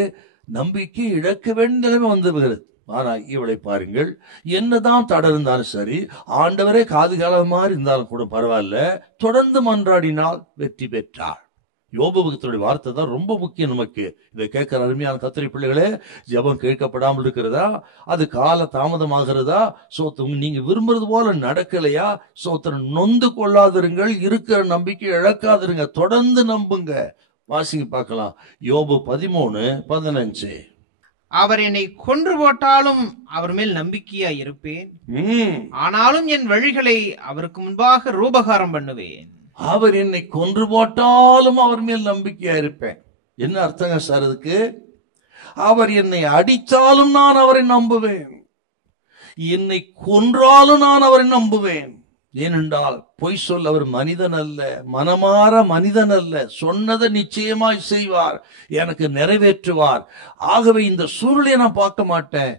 நம்பிக்கை இழக்க வேண்டிய நிலைமை வந்துவிடுகிறது. ஆனா இவளை பாருங்கள், என்னதான் தடை இருந்தாலும் சரி, ஆண்டவரே காது காலமா இருந்தாலும் கூட பரவாயில்ல, தொடர்ந்து மன்றாடினால் வெற்றி பெற்றாள். யோபுடைய வார்த்தை தான் ரொம்ப முக்கியம் நமக்கு. இதை கேட்கிற அருமையான கர்த்தருடைய பிள்ளைகளே, ஜெபம் கேட்கப்படாமல் இருக்கிறதா, அது கால தாமதமாகிறதா, சோத்திரம் நீங்க விரும்புறது போல நடக்கலையா, சோத்திரம் நொந்து கொள்ளாதிருங்கள், இருக்கிற நம்பிக்கை இழக்காதிருங்க, தொடர்ந்து நம்புங்க. வாசிங்க பார்க்கலாம், யோபு 13:15. அவர் என்னை கொன்று போட்டாலும் அவர் மேல் நம்பிக்கையா இருப்பேன், ஆனாலும் என் வழிகளை அவருக்கு முன்பாக ரூபகாரம் பண்ணுவேன். அவர் என்னை கொன்று போட்டாலும் அவர் மேல் நம்பிக்கையா இருப்பேன். என்ன அர்த்தங்க சார் அதுக்கு? அவர் என்னை அடித்தாலும் நான் அவரை நம்புவேன், என்னை கொன்றாலும் நான் அவரை நம்புவேன். ஏனென்றால் பொய் சொல்ல அவர் மனிதன் அல்ல, மனமாற மனிதன் அல்ல, சொன்னதை நிச்சயமாய் செய்வார், எனக்கு நிறைவேற்றுவார். ஆகவே இந்த சூழ்நிலையை நான் பார்க்க மாட்டேன்.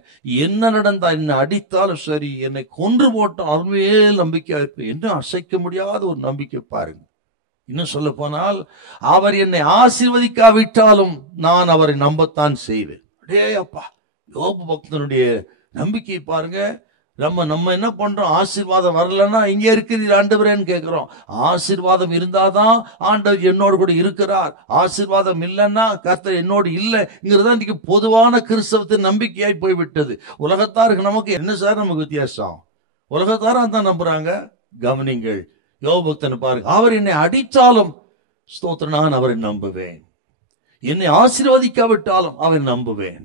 என்ன நடந்தா, என்ன அடித்தாலும் சரி, என்னை கொன்று போட்டால் அவர் மேல் நம்பிக்கை இருப்பேன் என்று அசைக்க முடியாத ஒரு நம்பிக்கை பாருங்க. இன்னும் சொல்ல போனால், அவர் என்னை ஆசீர்வதிக்காவிட்டாலும் நான் அவரை நம்பத்தான் செய்வேன். அடே அப்பா, யோபு பக்தனுடைய நம்பிக்கை பாருங்க. நம்ம என்ன பண்றோம், ஆசீர்வாதம் வரலன்னா இங்க இருக்கிறீர் ஆண்டவரேன்னு கேட்கிறோம். ஆசீர்வாதம் இருந்தாதான் ஆண்டவர் என்னோடு கூட இருக்கிறார், ஆசீர்வாதம் இல்லைன்னா கர்த்தர் என்னோடு இல்லைங்கிறதா இன்னைக்கு பொதுவான கிறிஸ்தவத்தின் நம்பிக்கையாய் போய்விட்டது. உலகத்தாருக்கு நமக்கு என்ன சார் நமக்கு வித்தியாசம்? உலகத்தாரா தான் நம்புறாங்க. கவனிங்கள், யோபக்தனை பாருங்க, அவர் என்னை அடித்தாலும் ஸ்தோத்திரம் நான் அவரை நம்புவேன், என்னை ஆசீர்வதிக்காவிட்டாலும் அவரை நம்புவேன்.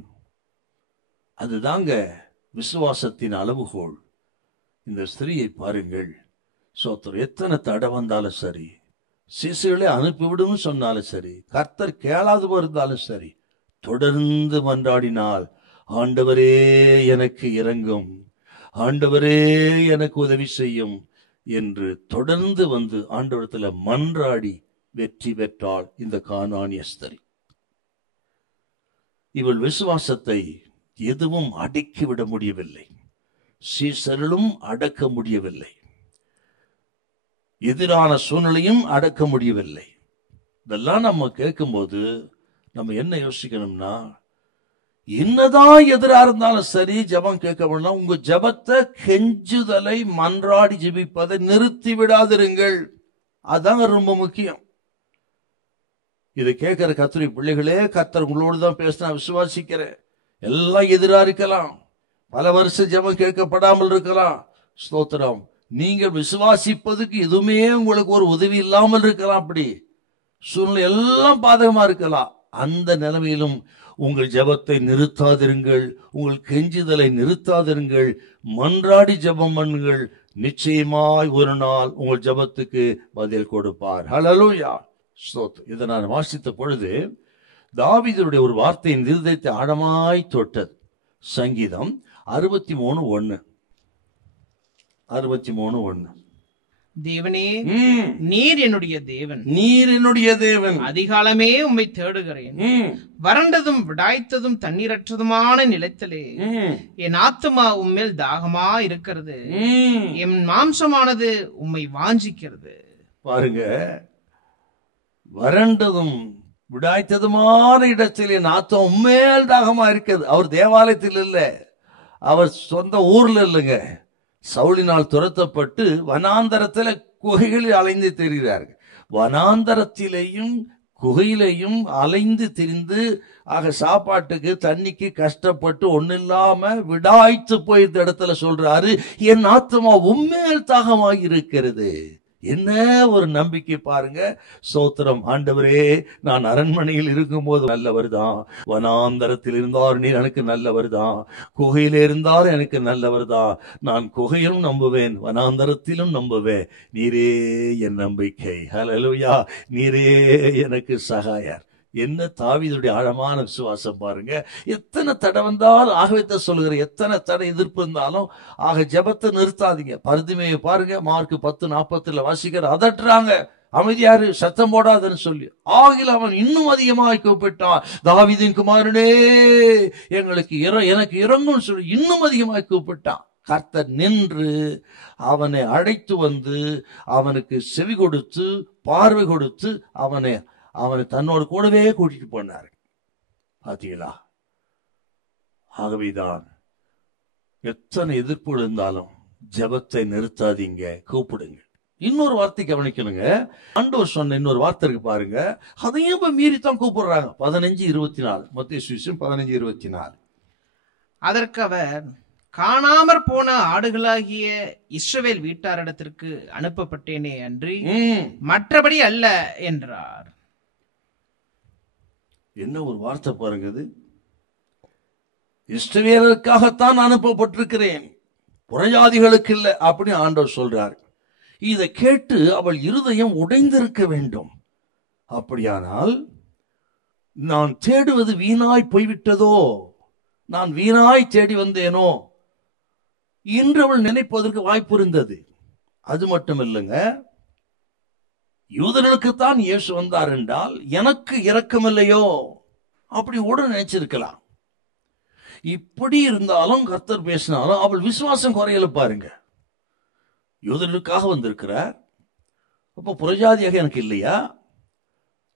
அதுதாங்க விசுவாசத்தின் அளவுகோல். இந்த ஸ்திரீயை பாருங்கள், சோத்திரம் எத்தனை தடை வந்தாலும் சரி, சிசுகளை அனுப்பிவிடும் சொன்னாலும் சரி, கர்த்தர் கேளாது இருந்தாலும் சரி, தொடர்ந்து மன்றாடினால் ஆண்டவரே எனக்கு இரங்கும், ஆண்டவரே எனக்கு உதவி செய்யும் என்று தொடர்ந்து வந்து ஆண்டவரத்துல மன்றாடி வெற்றி பெற்றாள் இந்த கானானிய ஸ்திரீ. இவள் விசுவாசத்தை எதுவும் அடக்கிவிட முடியவில்லை, சீசர்களும் அடக்க முடியவில்லை, எதிரான சூழ்நிலையும் அடக்க முடியவில்லை. இதெல்லாம் நம்ம கேட்கும்போது நம்ம என்ன யோசிக்கணும்னா, என்னதான் எதிரா இருந்தாலும் சரி, ஜெபம் கேட்க, உங்க ஜெபத்தை, கெஞ்சுதலை, மன்றாடி ஜெபிப்பதை நிறுத்தி விடாதிருங்கள். அதாங்க ரொம்ப முக்கியம். இதை கேட்கிற கர்த்தருடைய பிள்ளைகளே, கர்த்தர் உங்களோடு தான் பேசினா விசுவாசிக்கிறேன். எல்லாம் எதிரா இருக்கலாம், பல வருஷம் ஜெபம் கேட்கப்படாமல் இருக்கலாம், ஸ்தோத்திரம். நீங்கள் விசுவாசிப்பதுக்கு எதுவுமே உங்களுக்கு ஒரு உதவி இல்லாமல் இருக்கலாம், அப்படி சூழ்நிலை எல்லாம் பாதகமா இருக்கலாம். அந்த நிலைமையிலும் உங்கள் ஜெபத்தை நிறுத்தாதிருங்கள், உங்கள் கெஞ்சுதலை நிறுத்தாதிருங்கள், மன்றாடி ஜெபம் பண்ணுங்கள். நிச்சயமாய் ஒரு நாள் உங்கள் ஜெபத்துக்கு பதில் கொடுப்பார். ஹல்லேலூயா, ஸ்தோத்திரம். இதை நான் வாசித்த பொழுது தாவீதுடைய ஒரு வார்த்தையின் இருதயத்தை ஆழமாய் தொட்டது. சங்கீதம் 63:1. 63:1. தேவனே, நீர் என்னுடைய தேவன், நீர் என்னுடைய தேவன், அதிகாலமே உம்மை தேடுகிறேன். வறண்டதும் விடாய்த்ததும் தண்ணீரற்றதுமான நிலத்திலே என் ஆத்துமா உம்மேல் தாகமா இருக்கிறது, என் மாம்சமானது உம்மை வாஞ்சிக்கிறது. பாருங்க, வறண்டதும் விடாய்த்ததுமான இடத்தில் என் ஆத்துமா உம்மேல் தாகமா இருக்கிறது. அவர் தேவாலயத்தில் இல்ல, அவர் சொந்த ஊர்ல இல்லைங்க. சவுலினால் துரத்தப்பட்டு வனாந்தரத்துல குகைகளில் அலைந்து திரிகிறார்கள். வனாந்தரத்திலேயும் குகையிலையும் அலைந்து திரிந்து ஆக சாப்பாட்டுக்கு தண்ணிக்கு கஷ்டப்பட்டு ஒண்ணு இல்லாம விடாய்த்து போய் இந்த இடத்துல சொல்றாரு, என் ஆத்துமா உம்மேல் தாகமாகி இருக்கிறது. என்ன ஒரு நம்பிக்கை பாருங்க. ஸ்தோத்திரம். ஆண்டவரே, நான் அரண்மனையில் இருக்கும்போது நல்லவர் தான், வனாந்தரத்தில் இருந்தார் நீர் எனக்கு நல்லவர் தான், குகையில இருந்தார் எனக்கு நல்லவர் தான். நான் குகையிலும் நம்புவேன், வனாந்தரத்திலும் நம்புவேன். நீரே என் நம்பிக்கை. ஹல்லேலூயா. நீரே எனக்கு சகாயர். என்ன தாவீதுடைய ஆழமான விசுவாசம் பாருங்க. எத்தனை தடை வந்தாலும், ஆகவே சொல்லுகிற எத்தனை தடை எதிர்ப்பு இருந்தாலும் ஆக ஜெபத்தை நிறுத்தாதீங்க. பரிதுமையை பாருங்க, மார்க் 10:40 வாசிக்கிற, அதட்டுறாங்க, அமைதியாரு, சத்தம் போடாதுன்னு சொல்லி. ஆகில் அவன் இன்னும் அதிகமாக கூப்பிட்டான், தாவீதின் குமாரனே எனக்கு இறங்கும் சொல்லி இன்னும் அதிகமாக கூப்பிட்டான். கர்த்தர் நின்று அவனை அழைத்து வந்து அவனுக்கு செவி கொடுத்து பார்வை கொடுத்து அவனை தன்னோடு கூடவே கூட்டிட்டு போனார். பாத்தீங்களா? ஆகவேதான் எத்தனை எதிர்ப்பு இருந்தாலும் ஜெபத்தை நிறுத்தாதீங்க, கூப்பிடுங்க. இன்னொரு வார்த்தை கவனிக்கணுங்க. ஆண்டவர் சொன்ன இன்னொரு வார்த்தை இருக்கு பாருங்க, அதையும் மீறித்தான் கூப்பிடுறாங்க. 15:24 மத்தேயு சுவிசேஷம் 15:24. அதற்கு அவர், காணாமற் போன ஆடுகளாகிய இஸ்ரவேல் வீட்டாரிடத்திற்கு அனுப்பப்பட்டேனே அன்றி மற்றபடி அல்ல என்றார். என்ன ஒரு வார்த்தை பாருங்க. இது இஸ்ரவேலுக்காகத்தான் அனுப்பப்பட்டிருக்கிறேன், புறஜாதிகளுக்கு இல்லை அப்படி ஆண்டவர் சொல்றார். இதை கேட்டு அவள் இருதயம் உடைந்திருக்க வேண்டும். அப்படியானால் நான் தேடுவது வீணாய் போய்விட்டதோ, நான் வீணாய் தேடி வந்தேனோ என்று அவள் நினைப்பதற்கு வாய்ப்பு இருந்தது. அது மட்டும் இல்லைங்க, யூதர்களுக்குத்தான் இயேசு வந்தார் என்றால் எனக்கு இரக்கமில்லையோ அப்படி கூட நினைச்சிருக்கலாம். இப்படி இருந்தாலும் கர்த்தர் பேசினாலும் அவள் விசுவாசம் குறையல பாருங்க. யூதர்களுக்காக வந்திருக்கிறார், அப்ப புறஜாதியாக எனக்கு இல்லையா,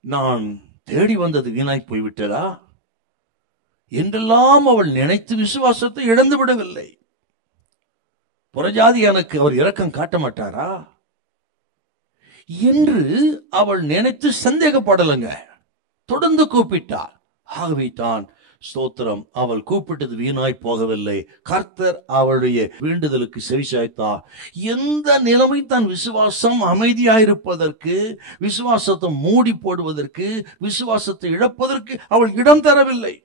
நான் தேடி வந்தது வீணாய் போய்விட்டதா என்றெல்லாம் அவள் நினைத்து விசுவாசத்தை இழந்து விடவில்லை. புறஜாதி எனக்கு அவர் இரக்கம் காட்ட மாட்டாரா என்று அவள் நினைத்து சந்தேகப்படலைங்க. தொடர்ந்து கூப்பிட்டார். ஆகவே தான் ஸ்தோத்திரம், அவள் கூப்பிட்டது வீணாய் போகவில்லை. கர்த்தர் அவளுடைய வேண்டுதலுக்கு செவிசாய்த்தார். எந்த நிலைமை தான் விசுவாசம் அமைதியாயிருப்பதற்கு, விசுவாசத்தை மூடி போடுவதற்கு, விசுவாசத்தை இழப்பதற்கு அவள் இடம் தரவில்லை.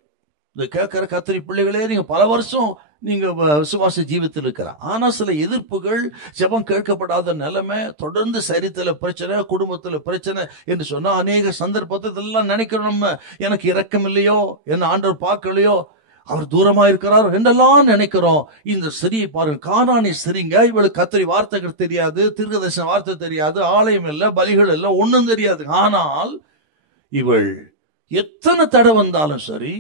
இதை கேட்கிற கத்திரி பிள்ளைகளே, நீங்க பல வருஷம் நீங்க விசுவாச ஜீவித்தில் இருக்கிறார், ஆனா சில எதிர்ப்புகள், ஜெபம் கேட்கப்படாத நிலைமை, தொடர்ந்து சரீரத்துல பிரச்சனை, குடும்பத்துல பிரச்சனை என்று சொன்னா அநேக சந்தர்ப்பத்தை இதெல்லாம் நினைக்கிறோம். நம்ம எனக்கு இரக்கம் இல்லையோ, என்ன ஆண்டவர் பார்க்கலையோ, அவர் தூரமா இருக்கிறார் என்றெல்லாம் நினைக்கிறோம். இந்த சிறியை பாருங்க, கானானி சிறிங்க, இவளுக்கு கத்திரி வார்த்தைகள் தெரியாது, தீர்க்கதரிசன வார்த்தை தெரியாது, ஆலயம் இல்லை, பலிகள் இல்லை, ஒண்ணும் தெரியாது. ஆனால் இவள் எத்தனை தடை வந்தாலும் சரி,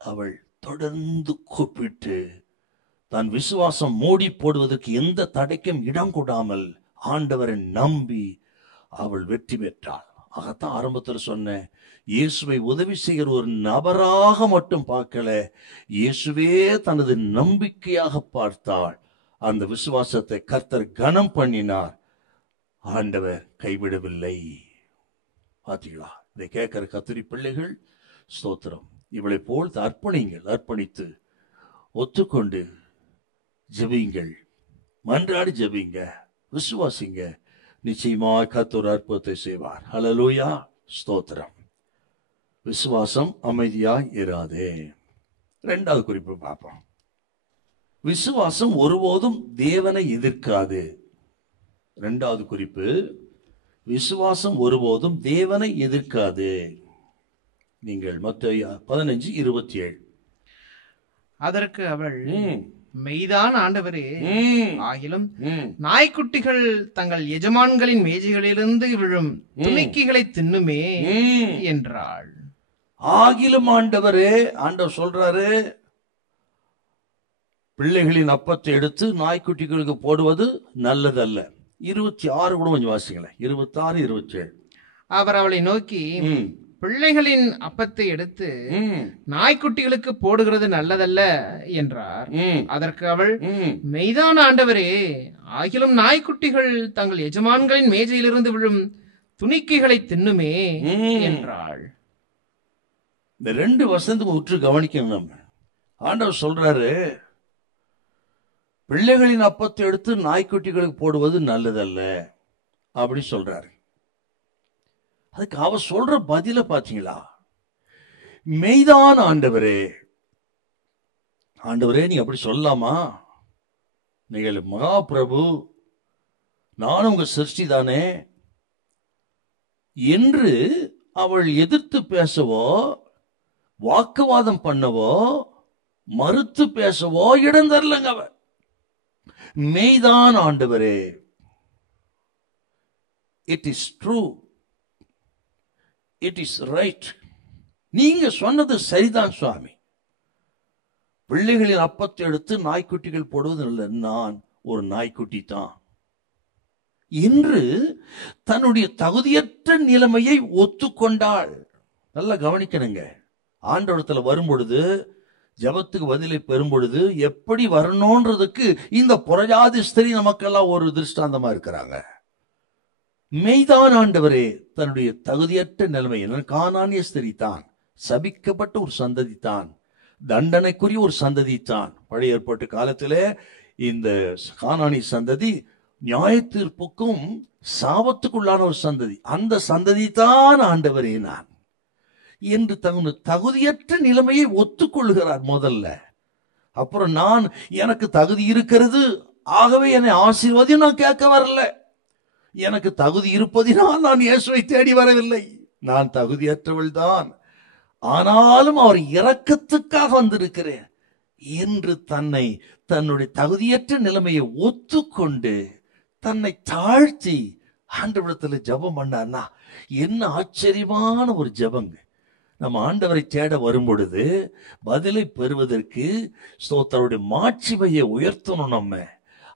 அவள் தொடர்ந்து கூப்பிட்டு தன் விசுவாசம் மூடி போடுவதற்கு எந்த தடைக்கும் இடம் கொடாமல் ஆண்டவரை நம்பி அவள் வெற்றி பெற்றாள். ஆகத்தான் ஆரம்பத்தில் சொன்னேன், இயேசுவை உதவி செய்கிற ஒரு நபராக மட்டும் பார்க்கல, இயேசுவே தனது நம்பிக்கையாக பார்த்தாள். அந்த விசுவாசத்தை கர்த்தர் கனம் பண்ணினார். ஆண்டவர் கைவிடவில்லை. பாத்தீங்களா? இதை கேட்கிற கத்திரி பிள்ளைகள், ஸ்தோத்திரம், இவளை போல் அர்ப்பணித்து ஒத்துக்கொண்டு ஜெபியுங்கள், மன்றாடி ஜெபிங்க, விசுவாசிங்க, நிச்சயமாக கர்த்தர் அற்புதத்தை செய்வார். ஹல்லேலூயா, ஸ்தோத்திரம். விசுவாசம் அமைதியாய் இராதே. இரண்டாவது குறிப்பு பார்ப்போம். விசுவாசம் ஒருபோதும் தேவனை எதிர்க்காது. இரண்டாவது குறிப்பு, விசுவாசம் ஒருபோதும் தேவனை எதிர்க்காது. நீங்கள் மத்தேயு 15:27. அதற்கு அவள், மெய்தான் ஆண்டவரே, ஆகிலும் நாய்க்குட்டிகள் தங்கள் எஜமான்களின் மேஜைகளிலிருந்து விழும் துணிக்கைகளை தின்னுமே என்றாள். ஆகிலும் ஆண்டவரே, ஆண்டவர் சொல்றாரு, பிள்ளைகளின் அப்பத்தை எடுத்து நாய்க்குட்டிகளுக்கு போடுவது நல்லதல்ல. 26 கூட கொஞ்சம் வாசிங்களேன். 26, 27. அவர் அவளை நோக்கி, பிள்ளைகளின் அப்பத்தை எடுத்து நாய்க்குட்டிகளுக்கு போடுகிறது நல்லதல்ல என்றார். அதற்கு அவள், மெய்தான் ஆண்டவரே, ஆகிலும் நாய்க்குட்டிகள் தங்கள் எஜமான்களின் மேஜையிலிருந்து விழும் துணிக்கைகளை தின்னுமே என்றாள். இந்த 2 வசனத்துக்கு உற்று கவனிக்கணும். நம்ம ஆண்டவர் சொல்றாரு, பிள்ளைகளின் அப்பத்தை எடுத்து நாய்க்குட்டிகளுக்கு போடுவது நல்லதல்ல அப்படி சொல்றாரு. அதுக்கு அவர் சொல்ற பதில பாத்தீங்களா? மெய்தான் ஆண்டவரே. ஆண்டவரே, நீ அப்படி சொல்லலாமா? நீங்கள் மகா பிரபு, நானும் உங்க சிருஷ்டி தானே என்று அவள் எதிர்த்து பேசவோ, வாக்குவாதம் பண்ணவோ, மறுத்து பேசவோ இடம் தரலங்க. அவ மெய்தான் ஆண்டவரே, it is true, it is right, நீங்க சொன்னது சரிதான் சுவாமி. பிள்ளைகளின் அப்பத்தை எடுத்து நாய்க்குட்டிகள் போடுவது இல்லை, நான் ஒரு நாய்க்குட்டி தான் என்று தன்னுடைய தகுதியற்ற நிலைமையை ஒத்துக்கொண்டாள். நல்லா கவனிக்கணுங்க. ஆண்டவரத்துல வரும் பொழுது, ஜபத்துக்கு பதிலை பெறும் பொழுது எப்படி வரணும்ன்றதுக்கு இந்த புறஜாதி ஸ்திரீ நமக்கெல்லாம் ஒரு திருஷ்டாந்தமா இருக்கிறாங்க. மெய்தான் ஆண்டவரே, தன்னுடைய தகுதியற்ற நிலைமை, கானானிய ஸ்திரீ தான், சபிக்கப்பட்ட ஒரு சந்ததி தான், தண்டனைக்குரிய ஒரு சந்ததி தான். பழைய ஏற்பாட்டு காலத்திலே இந்த கானானி சந்ததி நியாய தீர்ப்புக்கும் சாபத்துக்குள்ளான ஒரு சந்ததி. அந்த சந்ததி தான் ஆண்டவரே நான் என்று தன்னுடைய தகுதியற்ற நிலைமையை ஒத்துக்கொள்கிறார் முதல்ல. அப்புறம் நான், எனக்கு தகுதி இருக்கிறது, ஆகவே என்னை ஆசீர்வதியும் நான் கேட்க வரல. எனக்கு தகுதி இருப்பதினால் நான் இயேசுவை தேடி வரவில்லை. நான் தகுதியற்றவள் தான், ஆனாலும் அவர் இரக்கத்துக்காக வந்திருக்கிறேன் என்று தன்னுடைய தகுதியற்ற நிலைமையை ஒத்துக்கொண்டு தன்னை தாழ்த்தி ஆண்டவரிடத்துல ஜெபம் பண்ணார்னா என்ன ஆச்சரியமான ஒரு ஜெபங்க. நம்ம ஆண்டவரை தேட வரும் பொழுது பதிலை பெறுவதற்கு ஸ்தோத்திரருடைய மாட்சிமையை உயர்த்தணும். நம்ம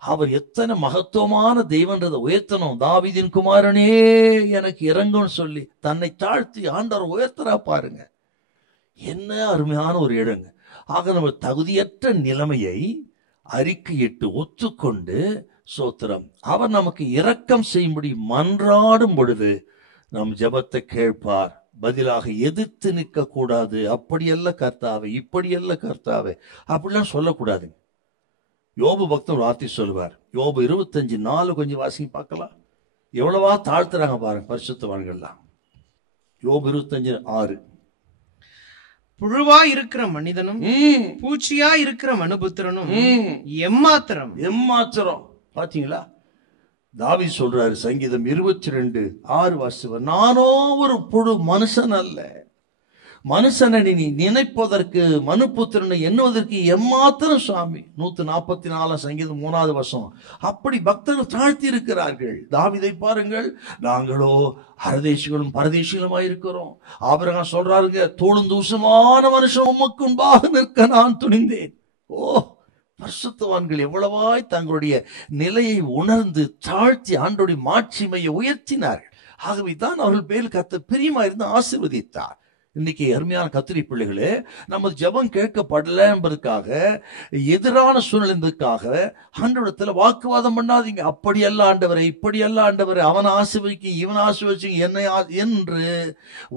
அவர் எத்தனை மகத்துவமான தெய்வன்றதை உயர்த்தணும். தாவீதின் குமாரனே எனக்கு இறங்கும்னு சொல்லி தன்னை தாழ்த்தி ஆண்டவர் உயர்த்தரா பாருங்க. என்ன அருமையான ஒரு இடங்க. ஆக நம்ம தகுதியற்ற நிலைமையை அறிக்கையிட்டு ஒத்துக்கொண்டு ஸ்தோத்திரம் அவர் நமக்கு இரக்கம் செய்யும்படி மன்றாடும் பொழுது நம் ஜெபத்தை கேட்பார். பதிலாக எதிர்த்து நிற்க கூடாது. அப்படியல்ல கர்த்தாவே, இப்படியல்ல கர்த்தாவே அப்படிலாம் சொல்லக்கூடாது. யோபு பக்தர் வார்த்தை சொல்லுவார். யோபு 25:4 கொஞ்சம் வாசி பார்க்கலாம். எவ்வளவா தாழ்த்துறாங்க பாருங்க பரிசுத்தவான்கள்லாம். யோபு 25:6. புழுவா இருக்கிற மனிதனும் பூச்சியா இருக்கிற மனுபுத்திரனும் எம்மாத்திரம். பாத்தீங்களா? தாவீது சொல்றாரு சங்கீதம் 22:6 வாசிவர், நானோ ஒரு புழு, மனுஷன் அல்ல. மனுஷனை நீ நினைப்பதற்கு, மனுபுத்திரனை எண்ணுவதற்கு எம்மாத்திரம் சுவாமி. 144 சங்கீதம் 3வது வசனம். அப்படி பக்தர்கள் தாழ்த்தி இருக்கிறார்கள். தாவீதை பாருங்கள், நாங்களோ அரதேசிகளும் பரதேசிகளுமாயிருக்கிறோம். ஆபிரகாம் சொல்றாருங்க, தோளும் தூசமான மனுஷன் உமக்கு முன்பாக நிற்க நான் துணிந்தேன். ஓ, பரிசுத்தவான்கள் எவ்வளவாய் தங்களுடைய நிலையை உணர்ந்து தாழ்த்தி ஆண்டோடைய மாட்சிமையை உயர்த்தினார்கள். ஆகவே தான் அவர்கள் பேரில் கர்த்தர் பிரியமா இருந்து ஆசீர்வதித்தார். இன்னைக்கு அருமையான கத்திரி பிள்ளைகளே, நமது ஜெபம் கேட்கப்படல என்பதற்காக, எதிரான சூழ்நிலைக்காக ஆண்டவரிடத்துல வாக்குவாதம் பண்ணாதீங்க. அப்படி அல்ல ஆண்டவரை, இப்படி அல்ல ஆண்டவரை, அவன் ஆசீர்வதிக்க இவன் ஆசீர்வதிச்சு என்னை என்று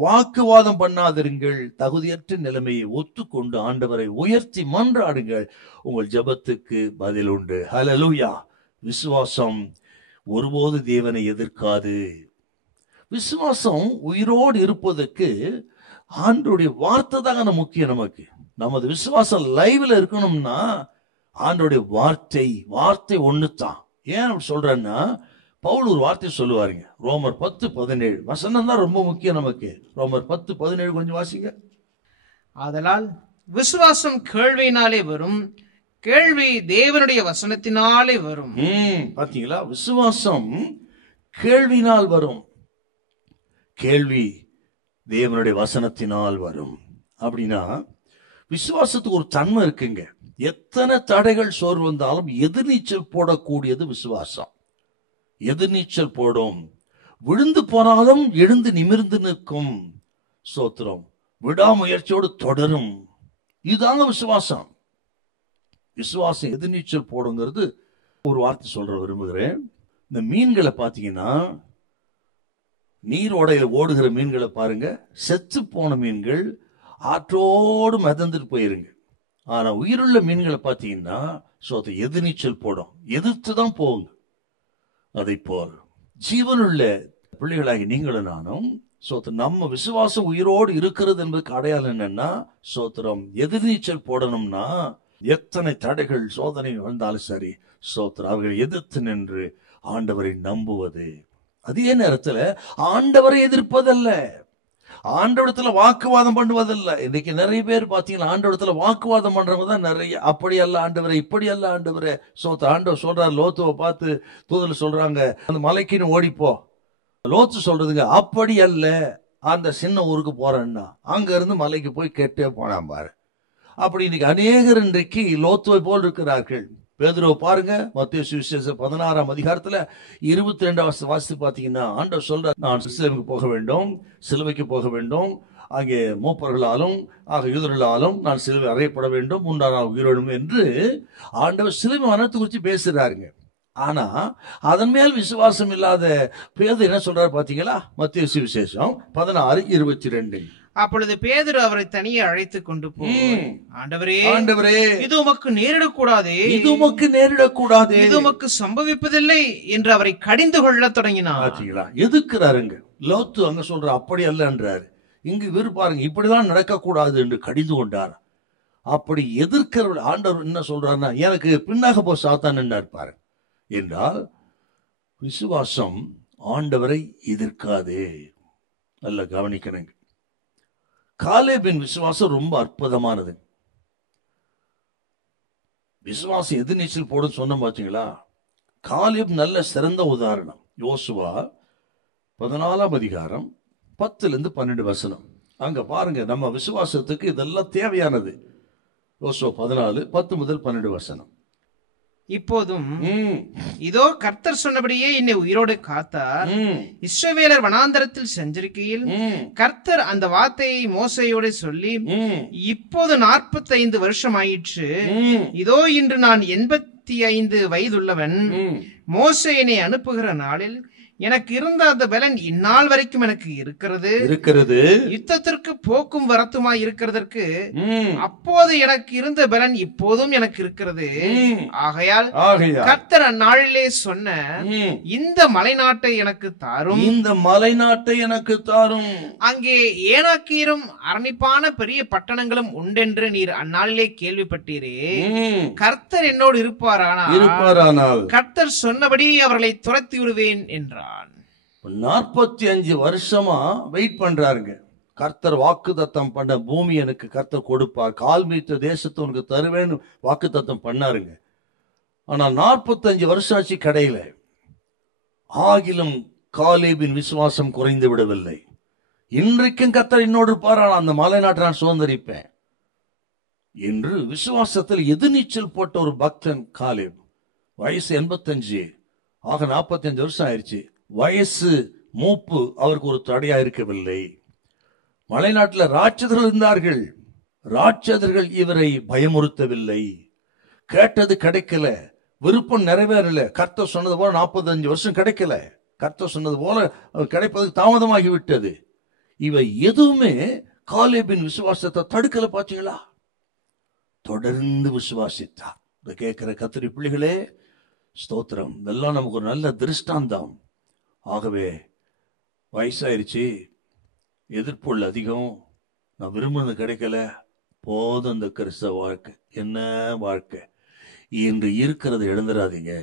வாக்குவாதம் பண்ணாதிருங்கள். தகுதியற்ற நிலைமையை ஒத்துக்கொண்டு ஆண்டவரை உயர்த்தி மன்றாடுங்கள். உங்கள் ஜெபத்துக்கு பதில் உண்டு. ஹல்லேலூயா. விசுவாசம் ஒருபோது தேவனை எதிர்க்காது. விசுவாசம் உயிரோடு இருப்பதற்கு ஆண்டோடைய வார்த்தை தாங்க முக்கியம். நமது விசுவாசம் லைவ்ல இருக்கணும்னா ஆண்டோடைய வார்த்தை ஒண்ணுதான். ஏன் சொல்றேன்னா, பவுல் ஒரு வார்த்தை சொல்லுவாருங்க, ரோமர் 10:17 வசனம் தான் ரொம்ப முக்கியம் நமக்கு. ரோமர் 10:17 கொஞ்சம் வாசிங்க. ஆதலால் விசுவாசம் கேள்வியினாலே வரும், கேள்வி தேவனுடைய வசனத்தினாலே வரும். பாத்தீங்களா, விசுவாசம் கேள்வினால் வரும், கேள்வி தேவனுடைய வசனத்தினால் வரும். அப்படின்னா விசுவாசத்துக்கு ஒரு தன்மை இருக்குங்க. எத்தனை தடைகள் சோர்வு வந்தாலும் எதிர்நீச்சல் போடக்கூடியது விசுவாசம். எதிர்நீச்சல் போடும், விழுந்து போனாலும் எழுந்து நிமிர்ந்து நிற்கும். ஸ்தோத்திரம். விடாமுயற்சியோடு தொடரும். இதுதாங்க விசுவாசம். விசுவாசம் எதிர்நீச்சல் போடுங்கிறது ஒரு வார்த்தை சொல்ற விரும்புகிறேன். இந்த மீன்களை பாத்தீங்கன்னா, நீரோடையில் ஓடுகிற மீன்களை பாருங்க, செத்து போன மீன்கள் ஆற்றோடு மிதந்துட்டு போயிருங்க. ஆனா உயிருள்ள மீன்களை பார்த்தீங்கன்னா எதிர்நீச்சல் போடும், எதிர்த்து தான் போகுங்க. அதை போல் ஜீவனுள்ள பிள்ளைகளாகி நீங்களும் நானும் நம்ம விசுவாசம் உயிரோடு இருக்கிறது என்பதுக்கு அடையாளம் என்னன்னா, சோத்திரம், எதிர்நீச்சல் போடணும்னா எத்தனை தடைகள் சோதனை வந்தாலும் சரி, சோத்திரம், அவர்கள் எதிர்த்து நின்று ஆண்டவரை நம்புவது. அதே நேரத்தில் ஆண்டவரை எதிர்ப்பதல்ல, ஆண்டவரத்துல வாக்குவாதம் பண்ணுவதில்லை. இன்னைக்கு நிறைய பேர் பாத்தீங்கன்னா ஆண்டவரத்துல வாக்குவாதம் பண்றவங்க தான் நிறைய. அப்படி அல்ல ஆண்டவரே, இப்படி அல்ல ஆண்டவரே. ஆண்டவர் சொல்றாரு, லோத்துவை பார்த்து தூதல் சொல்றாங்க, அந்த மலைக்குன்னு ஓடிப்போ. லோத்து சொல்றதுங்க, அப்படி அல்ல, அந்த சின்ன ஊருக்கு போறேன்னா அங்க இருந்து மலைக்கு போய் கேட்டே போனான் பாரு. அப்படி இன்னைக்கு அநேகர் இன்றைக்கு லோத்துவை போல் இருக்கிறார்கள். பேதுருவை பாருங்க, மத்தேயு சுவிசேஷம் 16ஆம் அதிகாரத்துல 22ஆம் வாசித்து பாத்தீங்கன்னா ஆண்டவர் சொல்ற, நான் சிலுவைக்கு போக வேண்டும், சிலுவைக்கு போக வேண்டும், அங்கே மூப்பர்களாலும் யூதர்களாலும் நான் சிலுவை அறையப்பட வேண்டும், 3ஆம் நாள் உயிரோடும் என்று ஆண்டவர் சிலுவை மரணத்தை குறித்து பேசுறாருங்க. ஆனா அதன் மேல் விசுவாசம் இல்லாத பேதுரு என்ன சொல்றாரு பாத்தீங்களா? மத்தேயு சுவிசேஷம் 16:22. அப்பொழுது பேதுரு அவரை தனியே அழைத்து கொண்டு போய், ஆண்டவரே, ஆண்டவரே, இது உமக்கு நேரிடக்கூடாதே, இது உமக்கு நேரிடக்கூடாதே, இது உமக்கு சம்பவிப்பதில்லை என்று அவரை கடிந்து கொள்ள தொடங்கினார். எதுக்குறாருங்க லோத்து? அங்க சொல்ற அப்படி அல்லன்றாரு, இங்கு இவர் பாருங்க இப்படிதான் நடக்கக்கூடாது என்று கடிந்து கொண்டார். அப்படி எதிர்க்கிற ஆண்டவர் என்ன சொல்றாருன்னா, எனக்கு பின்னாக போ சாத்தான் இருப்பாரு என்றால் விசுவாசம் ஆண்டவரை எதிர்க்காதே. நல்ல கவனிக்கணுங்க. காலேபின் விசுவாசம் ரொம்ப அற்புதமானது. விசுவாசம் எதிர்நீச்சல் போடும் சொன்ன பாத்தீங்களா? காலேப் நல்ல சிறந்த உதாரணம். யோசுவா 14ஆம் அதிகாரம் 10-12 அங்க பாருங்க, நம்ம விசுவாசத்துக்கு இதெல்லாம் தேவையானது. யோசுவா 14:10-12. இப்போதும் இதோ கர்த்தர் சொன்னபடியே என்னை உயிரோடு காத்தார். இஸ்ரவேலர் வனாந்தரத்தில் சென்றிருக்கையில் கர்த்தர் அந்த வார்த்தையை மோசேயோடு சொல்லி, இப்போது 45 வருஷம் ஆயிற்று, இதோ இன்று நான் 85 வயதுள்ளவன். மோசே என்னை அனுப்புகிற நாளில் எனக்கு இருந்த அந்த பலன் இந்நாள் வரைக்கும் எனக்கு இருக்கிறது. யுத்தத்திற்கு போக்கும் வரத்துமாய் இருக்கிறதற்கு அப்போது எனக்கு இருந்த பலன் இப்போதும் எனக்கு இருக்கிறது. ஆகையால் கர்த்தர் அந்நாளிலே சொன்ன இந்த மலைநாட்டை எனக்கு தாரும், இந்த மலைநாட்டை எனக்கு தாரும். அங்கே ஏனாக்கீரும் அரணிப்பான பெரிய பட்டணங்களும் உண்டென்று நீர் அந்நாளிலே கேள்விப்பட்டீரே. கர்த்தர் என்னோடு இருப்பாரானால் கர்த்தர் சொன்னபடி அவர்களை துரத்தி விடுவேன் என்றார். 45 வருஷமா வெயிட் பண்றாருங்க. கர்த்தர் வாக்குத்தத்தம் பண்ண பூமி எனக்கு கர்த்தர் கொடுப்பார், கால் மீட்ட தேசத்தை உனக்கு தருவேன்னு வாக்குத்தத்தம் பண்ணாருங்க. ஆனா 45 வருஷம் ஆச்சு கடையில. ஆகிலும் காலேபின் விசுவாசம் குறைந்து விடவில்லை. இன்றைக்கும் கர்த்தர் என்னோடு இருப்பார், அந்த மலை நாட்டை நான் சுதந்திரிப்பேன் என்று விசுவாசத்தில் எதிர்நீச்சல் போட்ட ஒரு பக்தன் காலேப். வயசு 85, ஆக 45 வருஷம் ஆயிடுச்சு. வயசு மூப்பு அவருக்கு ஒரு தடையா இருக்கவில்லை. மலைநாட்டில் ராட்சதர்கள் இருந்தார்கள். ராட்சதர்கள் இவரை பயமுறுத்தவில்லை. கேட்டது கிடைக்கல, விருப்பம் நிறைவேறல. கர்த்தர் சொன்னது போல 45 வருஷம் கிடைக்கல. கர்த்தர் சொன்னது போல கிடைப்பதற்கு தாமதமாகி விட்டது. இவை எதுவுமே காலேபின் விசுவாசத்தை தடுக்கல. பாத்தீங்களா? தொடர்ந்து விசுவாசித்தார். கேட்கிற கர்த்தருடைய பிள்ளைகளே, ஸ்தோத்திரம். இதெல்லாம் நமக்கு ஒரு நல்ல திருஷ்டாந்தம். ஆகவே வயசாயிருச்சு, எதிர்ப்புள்ள அதிகம், நான் விரும்பினது கிடைக்கல, போதும் இந்த கிறிஸ்தவ வாழ்க்கை. என்ன வாழ்க்கை? இன்று இருக்கிறத எழுந்துடாதீங்க.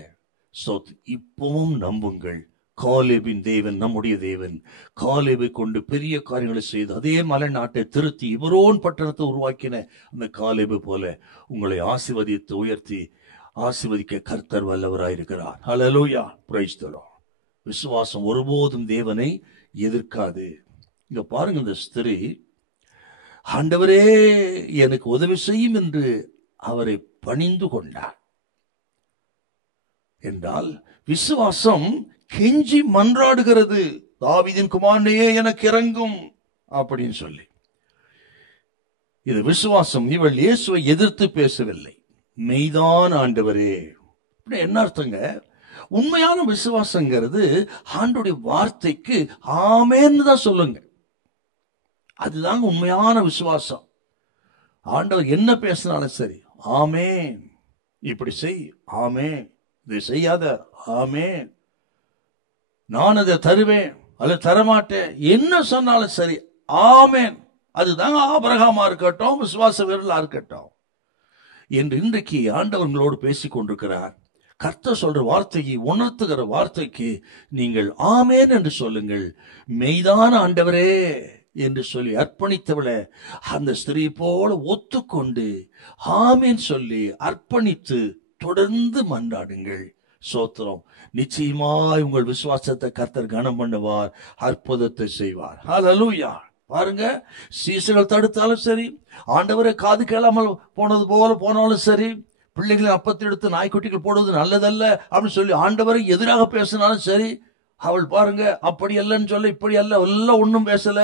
இப்பவும் நம்புங்கள். காலேபின் தேவன் நம்முடைய தேவன். காலேபை கொண்டு பெரிய காரியங்களை செய்து அதே மலை நாட்டை திருத்தி இவரோன் பட்டணத்தை உருவாக்கின அந்த காலேபு போல உங்களை ஆசீர்வதித்து உயர்த்தி ஆசீர்வதிக்க கர்த்தர் வல்லவராயிருக்கிறார். ஹல்லேலூயா, பிரைஸ் தி லார்ட். விசுவாசம் ஒருபோதும் தேவனை எதிர்க்காது. இங்க பாருங்க, இந்த ஸ்திரீ ஆண்டவரே எனக்கு உதவி செய்யும் என்று அவரை பணிந்து கொண்டார் என்றால் விசுவாசம் கெஞ்சி மன்றாடுகிறது, தாவீதின் குமாரனே எனக்கு இறங்கும் அப்படின்னு சொல்லி. இது விசுவாசம். இவள் இயேசுவை எதிர்த்து பேசவில்லை. மெய்தான் ஆண்டவரே. என்ன அர்த்தங்க? உண்மையான விசுவாசங்கிறது ஆண்டவருடைய வார்த்தைக்கு ஆமேன்னு தான் சொல்லுங்க. அதுதாங்க உண்மையான விசுவாசம். ஆண்டவர் என்ன பேசினாலும் சரி, ஆமேன், இப்படி செய், ஆமேன், இதை செய்யாத, ஆமேன், நான் அதை தருவேன் அல்ல தரமாட்டேன், என்ன சொன்னாலும் சரி, ஆமேன். அதுதாங்க ஆபிரகாமா இருக்கட்டும், விசுவாச வீரர்களா இருக்கட்டும் என்று இன்றைக்கு ஆண்டவர்களோடு பேசிக் கொண்டிருக்கிறார். கர்த்தர் சொல்ற வார்த்தைக்கு, உணர்த்துகிற வார்த்தைக்கு நீங்கள் ஆமேன் என்று சொல்லுங்கள். மெய்தான ஆண்டவரே என்று சொல்லி அர்ப்பணித்தவளை அந்த ஸ்திரீ போல ஒத்துக்கொண்டு ஆமேன் சொல்லி அர்ப்பணித்து தொடர்ந்து மன்றாடுங்கள். சோத்திரம். நிச்சயமாய் உங்கள் விசுவாசத்தை கர்த்தர் கனம் பண்ணுவார், அற்புதத்தை செய்வார். ஹல்லேலூயா. பாருங்க, சீசர்கள் தடுத்தாலும் சரி, ஆண்டவரை காது கேளாமல் போனது போல போனாலும் சரி, பிள்ளைகளை அப்பத்தை எடுத்து நாய்க்குட்டிகள் போடுவது நல்லதல்ல அப்படின்னு சொல்லி ஆண்டவரை எதிராக பேசினாலும் சரி, அவள் பாருங்க அப்படி அல்லன்னு சொல்ல, இப்படி அல்ல, எல்லாம் ஒன்னும் பேசல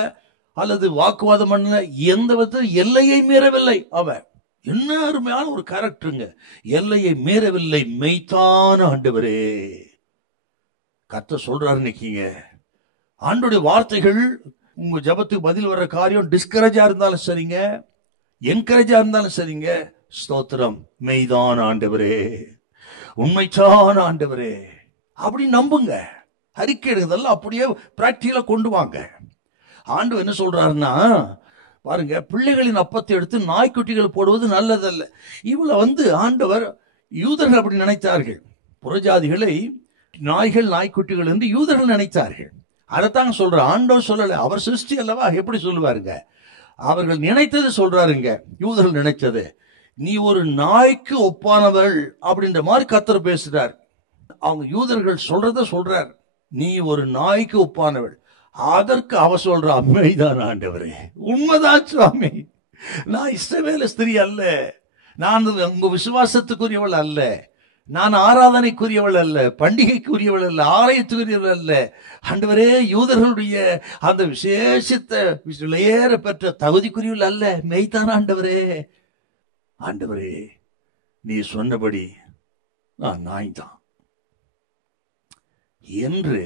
அல்லது வாக்குவாதம் பண்ணல, எந்த விதத்தில் எல்லையை மீறவில்லை. அவன் என்ன அருமையான ஒரு கேரக்டருங்க. எல்லையை மீறவில்லை. மெய்தான ஆண்டவரே. கர்த்தர் சொல்றாரு நிக்கீங்க, ஆண்டவருடைய வார்த்தைகள் உங்க ஜபத்துக்கு பதில் வர்ற காரியம் டிஸ்கரேஜா இருந்தாலும் சரிங்க, என்கரேஜா இருந்தாலும் சரிங்க, ஸ்தோத்திரம், மெய்தான ஆண்டவரே, உண்மைச்சான ஆண்டவரே அப்படி நம்புங்க. அறிக்கையிடுதெல்லாம் அப்படியே பிராக்டிகலா கொண்டு வாங்க. ஆண்டவர் என்ன சொல்றாருன்னா, பாருங்க, பிள்ளைகளின் அப்பத்தை எடுத்து நாய்க்குட்டிகள் போடுவது நல்லதல்ல. இவ்வளவு ஆண்டவர் யூதர்கள் அப்படி நினைத்தார்கள். புறஜாதிகளை நாய்கள் நாய்க்குட்டிகள் என்று யூதர்கள் நினைத்தார்கள். அதைத்தாங்க சொல்ற. ஆண்டவர் சொல்லல, அவர் சிருஷ்டி அல்லவா, எப்படி சொல்லுவாருங்க? அவர்கள் நினைத்தது சொல்றாருங்க. யூதர்கள் நினைத்தது. நீ ஒரு நாய்க்கு ஒப்பானவள் அப்படின்ற மாதிரி கர்த்தர் பேசுறார். அவங்க யூதர்கள் சொல்றத சொல்றார், நீ ஒரு நாய்க்கு ஒப்பானவள். அதற்கு அவ சொல்ற, மெய்தான் ஆண்டவரே, உண்மைதான் சுவாமி, நான் இஸ்ரவேல் ஸ்திரீ அல்ல, நான் உங்க விசுவாசத்துக்குரியவள் அல்ல, நான் ஆராதனைக்குரியவள் அல்ல, பண்டிகைக்குரியவள் அல்ல, ஆலயத்துக்குரியவள் அல்ல. ஆண்டவரே, யூதர்களுடைய அந்த விசேஷித்த விலையேற பெற்ற தகுதிக்குரியவள் அல்ல. மெய்தான் ஆண்டவரே. ஆண்டவரே, நீ சொன்னபடி நான் நாய்தான் என்று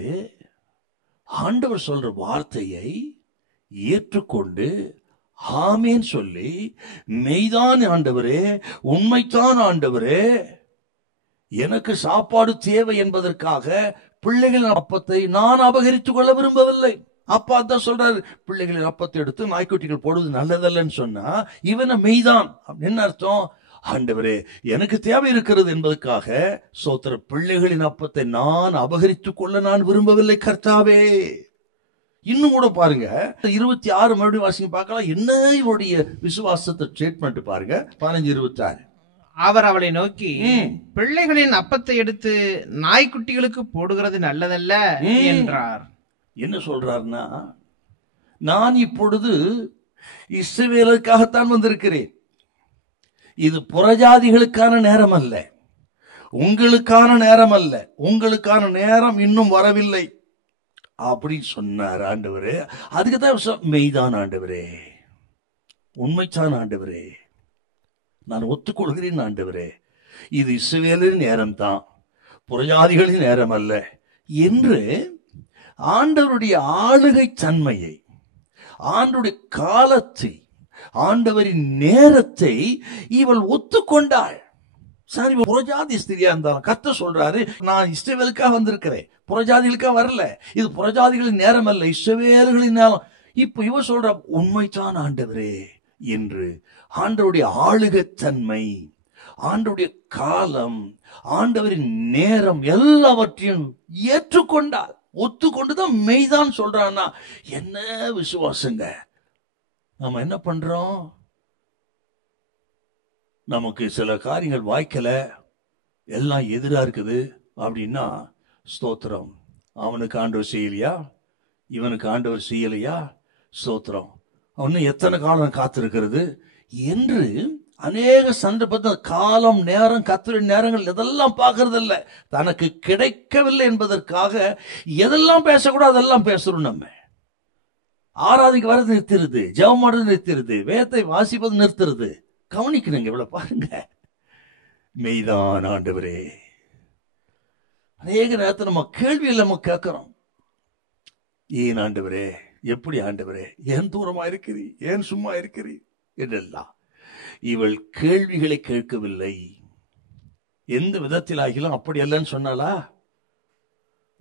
ஆண்டவர் சொல்ற வார்த்தையை ஏற்றுக்கொண்டு ஆமேன் சொல்லி, மெய்தான் ஆண்டவரே, உண்மைத்தான் ஆண்டவரே, எனக்கு சாப்பாடு தேவை என்பதற்காக பிள்ளைகளின் அப்பத்தை நான் அபகரித்துக் கொள்ள விரும்பவில்லை. அப்பா தான் சொல்றாரு, பிள்ளைகளின் அப்பத்தை எடுத்து நாய்க்குட்டிகள் போடுவது நல்லதல்லன்னு சொன்னா இவனை மெய்தான். என்ன அர்த்தம்? ஆண்டவரே, எனக்கு தேவை இருக்கிறது என்பதற்காக சோத்திர பிள்ளைகளின் அப்பத்தை நான் அபகரித்துக் கொள்ள நான் விரும்பவில்லை கர்த்தாவே. இன்னும் கூட பாருங்க, 26 மறுபடியும் வாசிங்க பார்க்கலாம். என்ன இவருடைய விசுவாசத்தை ட்ரீட்மெண்ட் பாருங்க. 15:26. அவர் அவளை நோக்கி, பிள்ளைகளின் அப்பத்தை எடுத்து நாய்க்குட்டிகளுக்கு போடுகிறது நல்லதல்ல என்றார். என்ன சொல்றாருன்னா, நான் இப்பொழுது இஸ்ரவேலுக்காகத்தான் வந்திருக்கிறேன். இது புறஜாதிகளுக்கான நேரம் அல்ல, உங்களுக்கான நேரம் அல்ல, உங்களுக்கான நேரம் இன்னும் வரவில்லை அப்படி சொன்னார் ஆண்டவரே. அதுக்குதான் மெய்தான் ஆண்டவரே, உண்மைச்சான் ஆண்டவரே, நான் ஒத்துக்கொள்கிறேன் ஆண்டவரே, இது இஸ்ரவேலின் நேரம் தான், புறஜாதிகளின் நேரம் அல்ல என்று ஆண்டவருடைய ஆளுகை தன்மையை, ஆண்டவருடைய காலத்தை, ஆண்டவரின் நேரத்தை இவள் ஒத்துக்கொண்டாள். சரி, புறஜாதி ஸ்திரியா இருந்தாலும் கர்த்தர் சொல்றாரு, நான் இஸ்ரவேலுக்காக வந்திருக்கிறேன், புறஜாதிகளுக்காக வரல, இது புறஜாதிகளின் நேரம் அல்ல, இஸ்ரவேலர்களின் நேரம். இப்ப இவ சொல்ற, உண்மைதான் ஆண்டவரே என்று ஆண்டவருடைய ஆளுகை தன்மை, ஆண்டவருடைய காலம், ஆண்டவரின் நேரம் எல்லாவற்றையும் ஏற்றுக்கொண்டால், ஒத்துக்கொண்டுதான் மெய்தான் சொல்றான்னா என்ன விசுவாசங்க. நாம என்ன பண்றோம்? நமக்கு சில காரியங்கள் வாய்க்கல, எல்லாம் எதிரா இருக்குது அப்படின்னா ஸ்தோத்திரம், அவனுக்கு ஆண்டவர் செய்யலையா, இவனுக்கு ஆண்டவர் செய்யலையா, ஸ்தோத்திரம், அவனு எத்தனை காலம் காத்திருக்கிறது என்று அநேக சந்தர்ப்பத்தில் காலம், நேரம், கர்த்தருடைய நேரங்கள் இதெல்லாம் பார்க்கறது இல்லை. தனக்கு கிடைக்கவில்லை என்பதற்காக எதெல்லாம் பேசக்கூடாது அதெல்லாம் பேசுறோம். நம்ம ஆராதிக்கு வர நிறுத்திருது, ஜெபம் மாடுறது நிறுத்திருது, வேதத்தை வாசிப்பது நிறுத்துறது. கவனிக்கணுங்க, இவ்வளவு பாருங்க. மெய்தான் ஆண்டவரே. அநேக நேரத்தில் நம்ம கேள்வியில் நம்ம கேட்கிறோம், ஏன் ஆண்டவரே, எப்படி ஆண்டவரே, ஏன் தூரமா இருக்கிறீ, ஏன் சும்மா இருக்கிறீ என்றெல்லாம். இவள் கேள்விகளை கேட்கவில்லை. எந்த விதத்தில் ஆகிலும் அப்படி அல்லன்னு சொன்னாலா?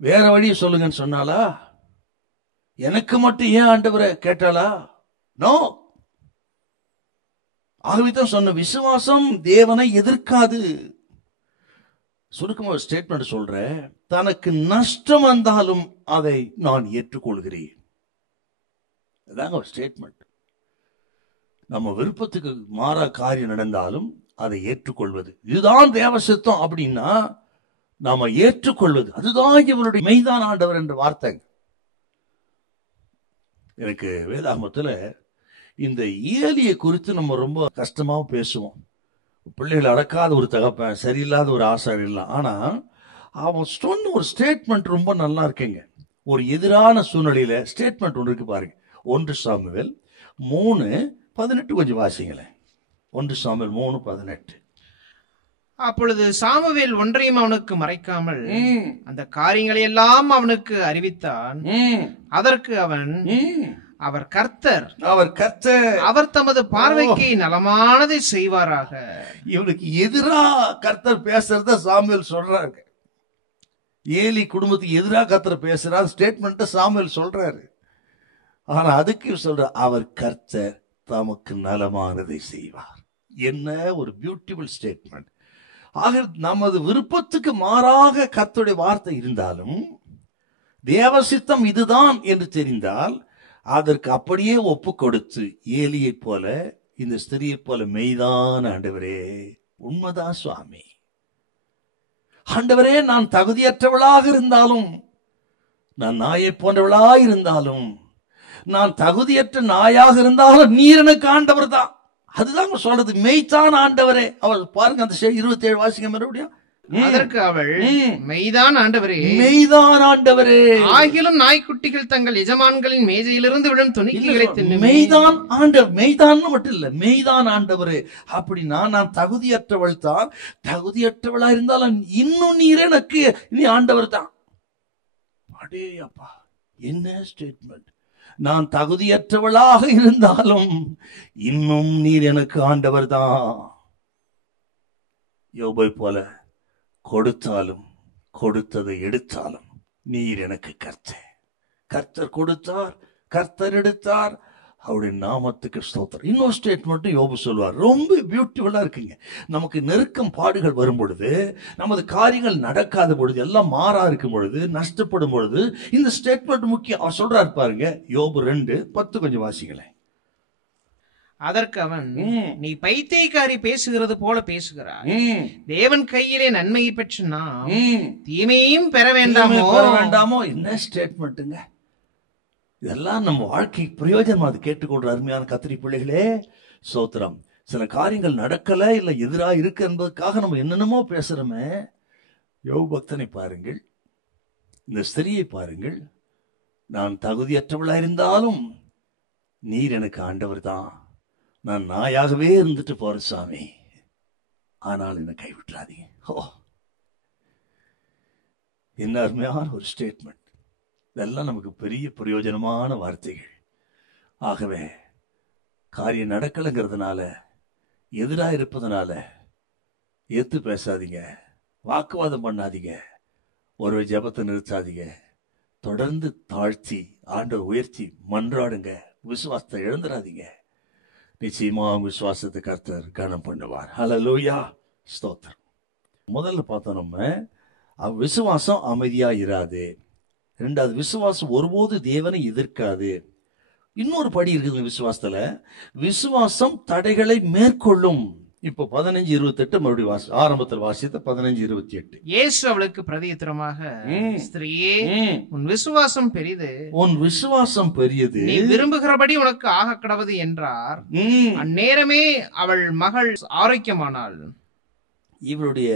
வேற வழியை சொல்லுங்கன்னு சொன்னாலா? எனக்கு மட்டும் ஏன் ஆண்டவரை கேட்டாளா? நோ. ஆகவேதான் சொன்ன, விசுவாசம் தேவனை எதிர்க்காது. சுருக்கமாக ஸ்டேட்மெண்ட் சொல்றேன், தனக்கு நஷ்டம் வந்தாலும் அதை நான் ஏற்றுக்கொள்கிறேன். அதாங்க ஒரு ஸ்டேட்மெண்ட். நம்ம விருப்பத்துக்கு மாறா காரியம் நடந்தாலும் அதை ஏற்றுக்கொள்வது, இதுதான் தேவ சித்தம் அப்படின்னா நாம ஏற்றுக்கொள்வது, அதுதான் இவருடைய மெய்தான் ஆண்டவர் என்ற வார்த்தை. எனக்கு வேதாகமத்துல இந்த ஏலியை குறித்து நம்ம ரொம்ப கஷ்டமாவும் பேசுவோம். பிள்ளைகள் அடக்காத ஒரு தகப்பன், சரியில்லாத ஒரு ஆசாரியெல்லாம். ஆனா அவன் சொன்ன ஒரு ஸ்டேட்மெண்ட் ரொம்ப நல்லா இருக்குங்க. ஒரு எதிரான சூழ்நிலையில ஸ்டேட்மெண்ட் ஒன்று இருக்கு பாருங்க. 1 சாமுவேல் 3:18 கொஞ்சம் வாசிங்களேன். 1 சாமுவேல் 3:18. அப்பொழுது சாமுவேல் ஒன்றையும் அவனுக்கு மறைக்காமல் அந்த காரியங்களை எல்லாம் அவனுக்கு அறிவித்தான். அதற்கு அவன், அவர் கர்த்தர், அவர் தமது பார்வைக்கு நலமானதை செய்வாராக. இவனுக்கு எதிரா கர்த்தர் பேசுறத சாமுவேல் சொல்றாரு. ஏலி குடும்பத்துக்கு எதிராக கர்த்தர் பேசுறாரு, ஸ்டேட்மெண்ட் சாமுவேல் சொல்றாரு. ஆனா அதுக்கு சொல்ற, அவர் கர்த்தர் தமக்கு நலமானதை செய்வார். என்ன ஒரு பியூட்டிஃபுல் ஸ்டேட்மெண்ட். ஆக நமது விருப்பத்துக்கு மாறாக கர்த்தருடைய வார்த்தை இருந்தாலும் தேவசித்தம் இதுதான் என்று தெரிந்தால் அதற்கு அப்படியே ஒப்பு கொடுத்து, ஏலியை போல இந்த ஸ்திரியை போல, மெய்தான் ஆண்டவரே, உண்மைதான் சுவாமி ஆண்டவரே, நான் தகுதியற்றவளாக இருந்தாலும், நான் நாயை போன்றவளாக இருந்தாலும், நான் தகுதியற்ற நாயாக இருந்தாலும் நீர் எனக்கு ஆண்டவர் தான். அதுதான் சொல்றது, மெய்தான் ஆண்டவரே. அவள் பாருங்க, அந்த 27 வாசிங்க மறுபடியும். அதற்கு அவள், மெய்தான் ஆண்டவரே, மெய்தான் ஆண்டவரே, ஆகிலும் நாய்க்குட்டிகள் தங்கள் எஜமான்களின் மேஜையிலிருந்து விடும் துணிக்கைகளை தின்னு. மெய்தான் ஆண்டவர், மெய்தான் மட்டும் இல்ல, மெய்தான் ஆண்டவரே. அப்படின்னா நான் தகுதியற்றவள் தான், தகுதியற்றவளா இருந்தாலும் இன்னும் நீர் எனக்கு நீ ஆண்டவர் தான். அடே அப்பா, என்ன ஸ்டேட்மெண்ட். நான் தகுதியற்றவளாக இருந்தாலும் இன்னும் நீர் எனக்கு ஆண்டவர் தான். யோபை போல கொடுத்தாலும் கொடுத்ததை எடுத்தாலும் நீர் எனக்கு கர்த்தர். கர்த்தர் கொடுத்தார், கர்த்தர் எடுத்தார், அவருடைய நாமத்துக்கு ஸ்தோத்திரம். இன்னொரு ஸ்டேட்மெண்ட் யோபு சொல்வார், ரொம்ப பியூட்டிஃபுல்லா இருக்குங்க. நமக்கு நெருக்கம் பாடுகள் வரும் பொழுது, நமது காரியங்கள் நடக்காத பொழுது, எல்லாம் மாறா இருக்கும் பொழுது, நஷ்டப்படும் பொழுது இந்த ஸ்டேட்மெண்ட் முக்கியம். அவர் சொல்றாரு பாருங்க, யோபு 2:10 கொஞ்சம் வாசிங்களேன். அதற்கு அவன், நீ பைத்தியக்காரி பேசுகிறது போல பேசுகிறாய். தேவன் கையிலே நன்மையை பெற்று நாம் தீமையும் பெற வேண்டாமோ. என்ன ஸ்டேட்மெண்ட்டுங்க இதெல்லாம். நம்ம வாழ்க்கை பிரயோஜனம். அது கேட்டுக்கொள்ற அருமையான கத்திரி பிள்ளைகளே, சோத்திரம். சில காரியங்கள் நடக்கல, இல்ல எதிரா இருக்கு என்பதற்காக நம்ம என்னென்னமோ பேசுறோமே. யோபு பக்தனை பாருங்கள், இந்த ஸ்திரியை பாருங்கள். நான் தகுதியற்றவளா இருந்தாலும் நீர் எனக்கு ஆண்டவர் தான். நான் நாயாகவே இருந்துட்டு போறேன் சாமி, ஆனால் என்னை கைவிட்டுறாதீங்க. ஓ, என்ன அருமையான ஒரு ஸ்டேட்மெண்ட். இதெல்லாம் நமக்கு பெரிய பிரயோஜனமான வார்த்தைகள். ஆகவே காரியம் நடக்கலைங்கிறதுனால, எதிராக இருப்பதனால ஏத்து பேசாதீங்க, வாக்குவாதம் பண்ணாதீங்க, ஒரு ஜெபத்தை நிறுத்தாதீங்க. தொடர்ந்து தாழ்த்தி ஆண்டவர் உயர்த்தி மன்றாடுங்க. விசுவாசத்தை இழந்துடாதீங்க. நிச்சயமா விசுவாசத்தை கர்த்தர் கனம் பண்ணுவார். ஹல்லேலூயா. ஸ்தோத்திரம். முதல்ல பார்த்தோம் நம்ம விசுவாசம் அமைதியா இராது. இரண்டாவது, விசுவாசம் ஒருபோது தேவனை எதிர்க்காது. இன்னொரு படி இருக்குது விசுவாசத்துல, விசுவாசம் தடைகளை மேற்கொள்ளும். இப்போ 15:28 மறுபடியும் ஆரம்பத்தில் வாசித்த 15:28. இயேசு அவளுக்கு பிரதியுத்தரமாக, ஸ்திரீயே, உன் விசுவாசம் பெரிது, உன் விசுவாசம் பெரியது, நீ விரும்புகிறபடி உனக்கு ஆக கடவது என்றார். அந்நேரமே அவள் மகள் ஆரோக்கியமானாள். இவருடைய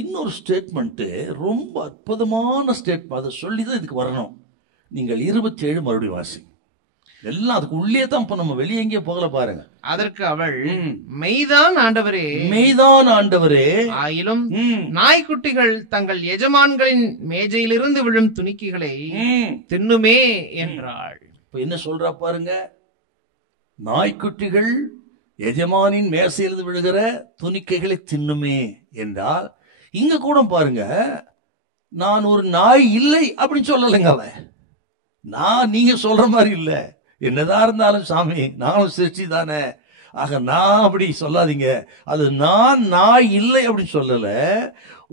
இன்னொரு ஸ்டேட்மெண்ட் ரொம்ப அற்புதமான ஸ்டேட்மெண்ட். அதை சொல்லிதான் இதுக்கு வரணும். நீங்கள் 27 மறுபடியும் வாசி. எல்லாம் அதுக்கு உள்ளே தான். இப்ப நம்ம வெளியே எங்கேயே போகல பாருங்க. அதற்கு அவள், மெய்தான் ஆண்டவரே, மெய்தான் ஆண்டவரே, ஆயிலும் நாய்க்குட்டிகள் தங்கள் எஜமான்களின் மேஜையிலிருந்து விழும் துணிக்கைகளை தின்னுமே என்றாள். இப்ப என்ன சொல்றா பாருங்க, நாய்க்குட்டிகள் எஜமானின் மேசையிலிருந்து விழுகிற துணிக்கைகளை தின்னுமே என்றால், இங்க கூட பாருங்க, நான் ஒரு நாய் இல்லை அப்படின்னு சொல்லலைங்க. அவ நான் நீங்க சொல்ற மாதிரி இல்ல. என்னதான் இருந்தாலும் சாமி, நானும் சிருஷ்டி தானே, ஆக நான் அப்படி சொல்லாதீங்க. அது நான் நாய் இல்லை அப்படின்னு சொல்லல,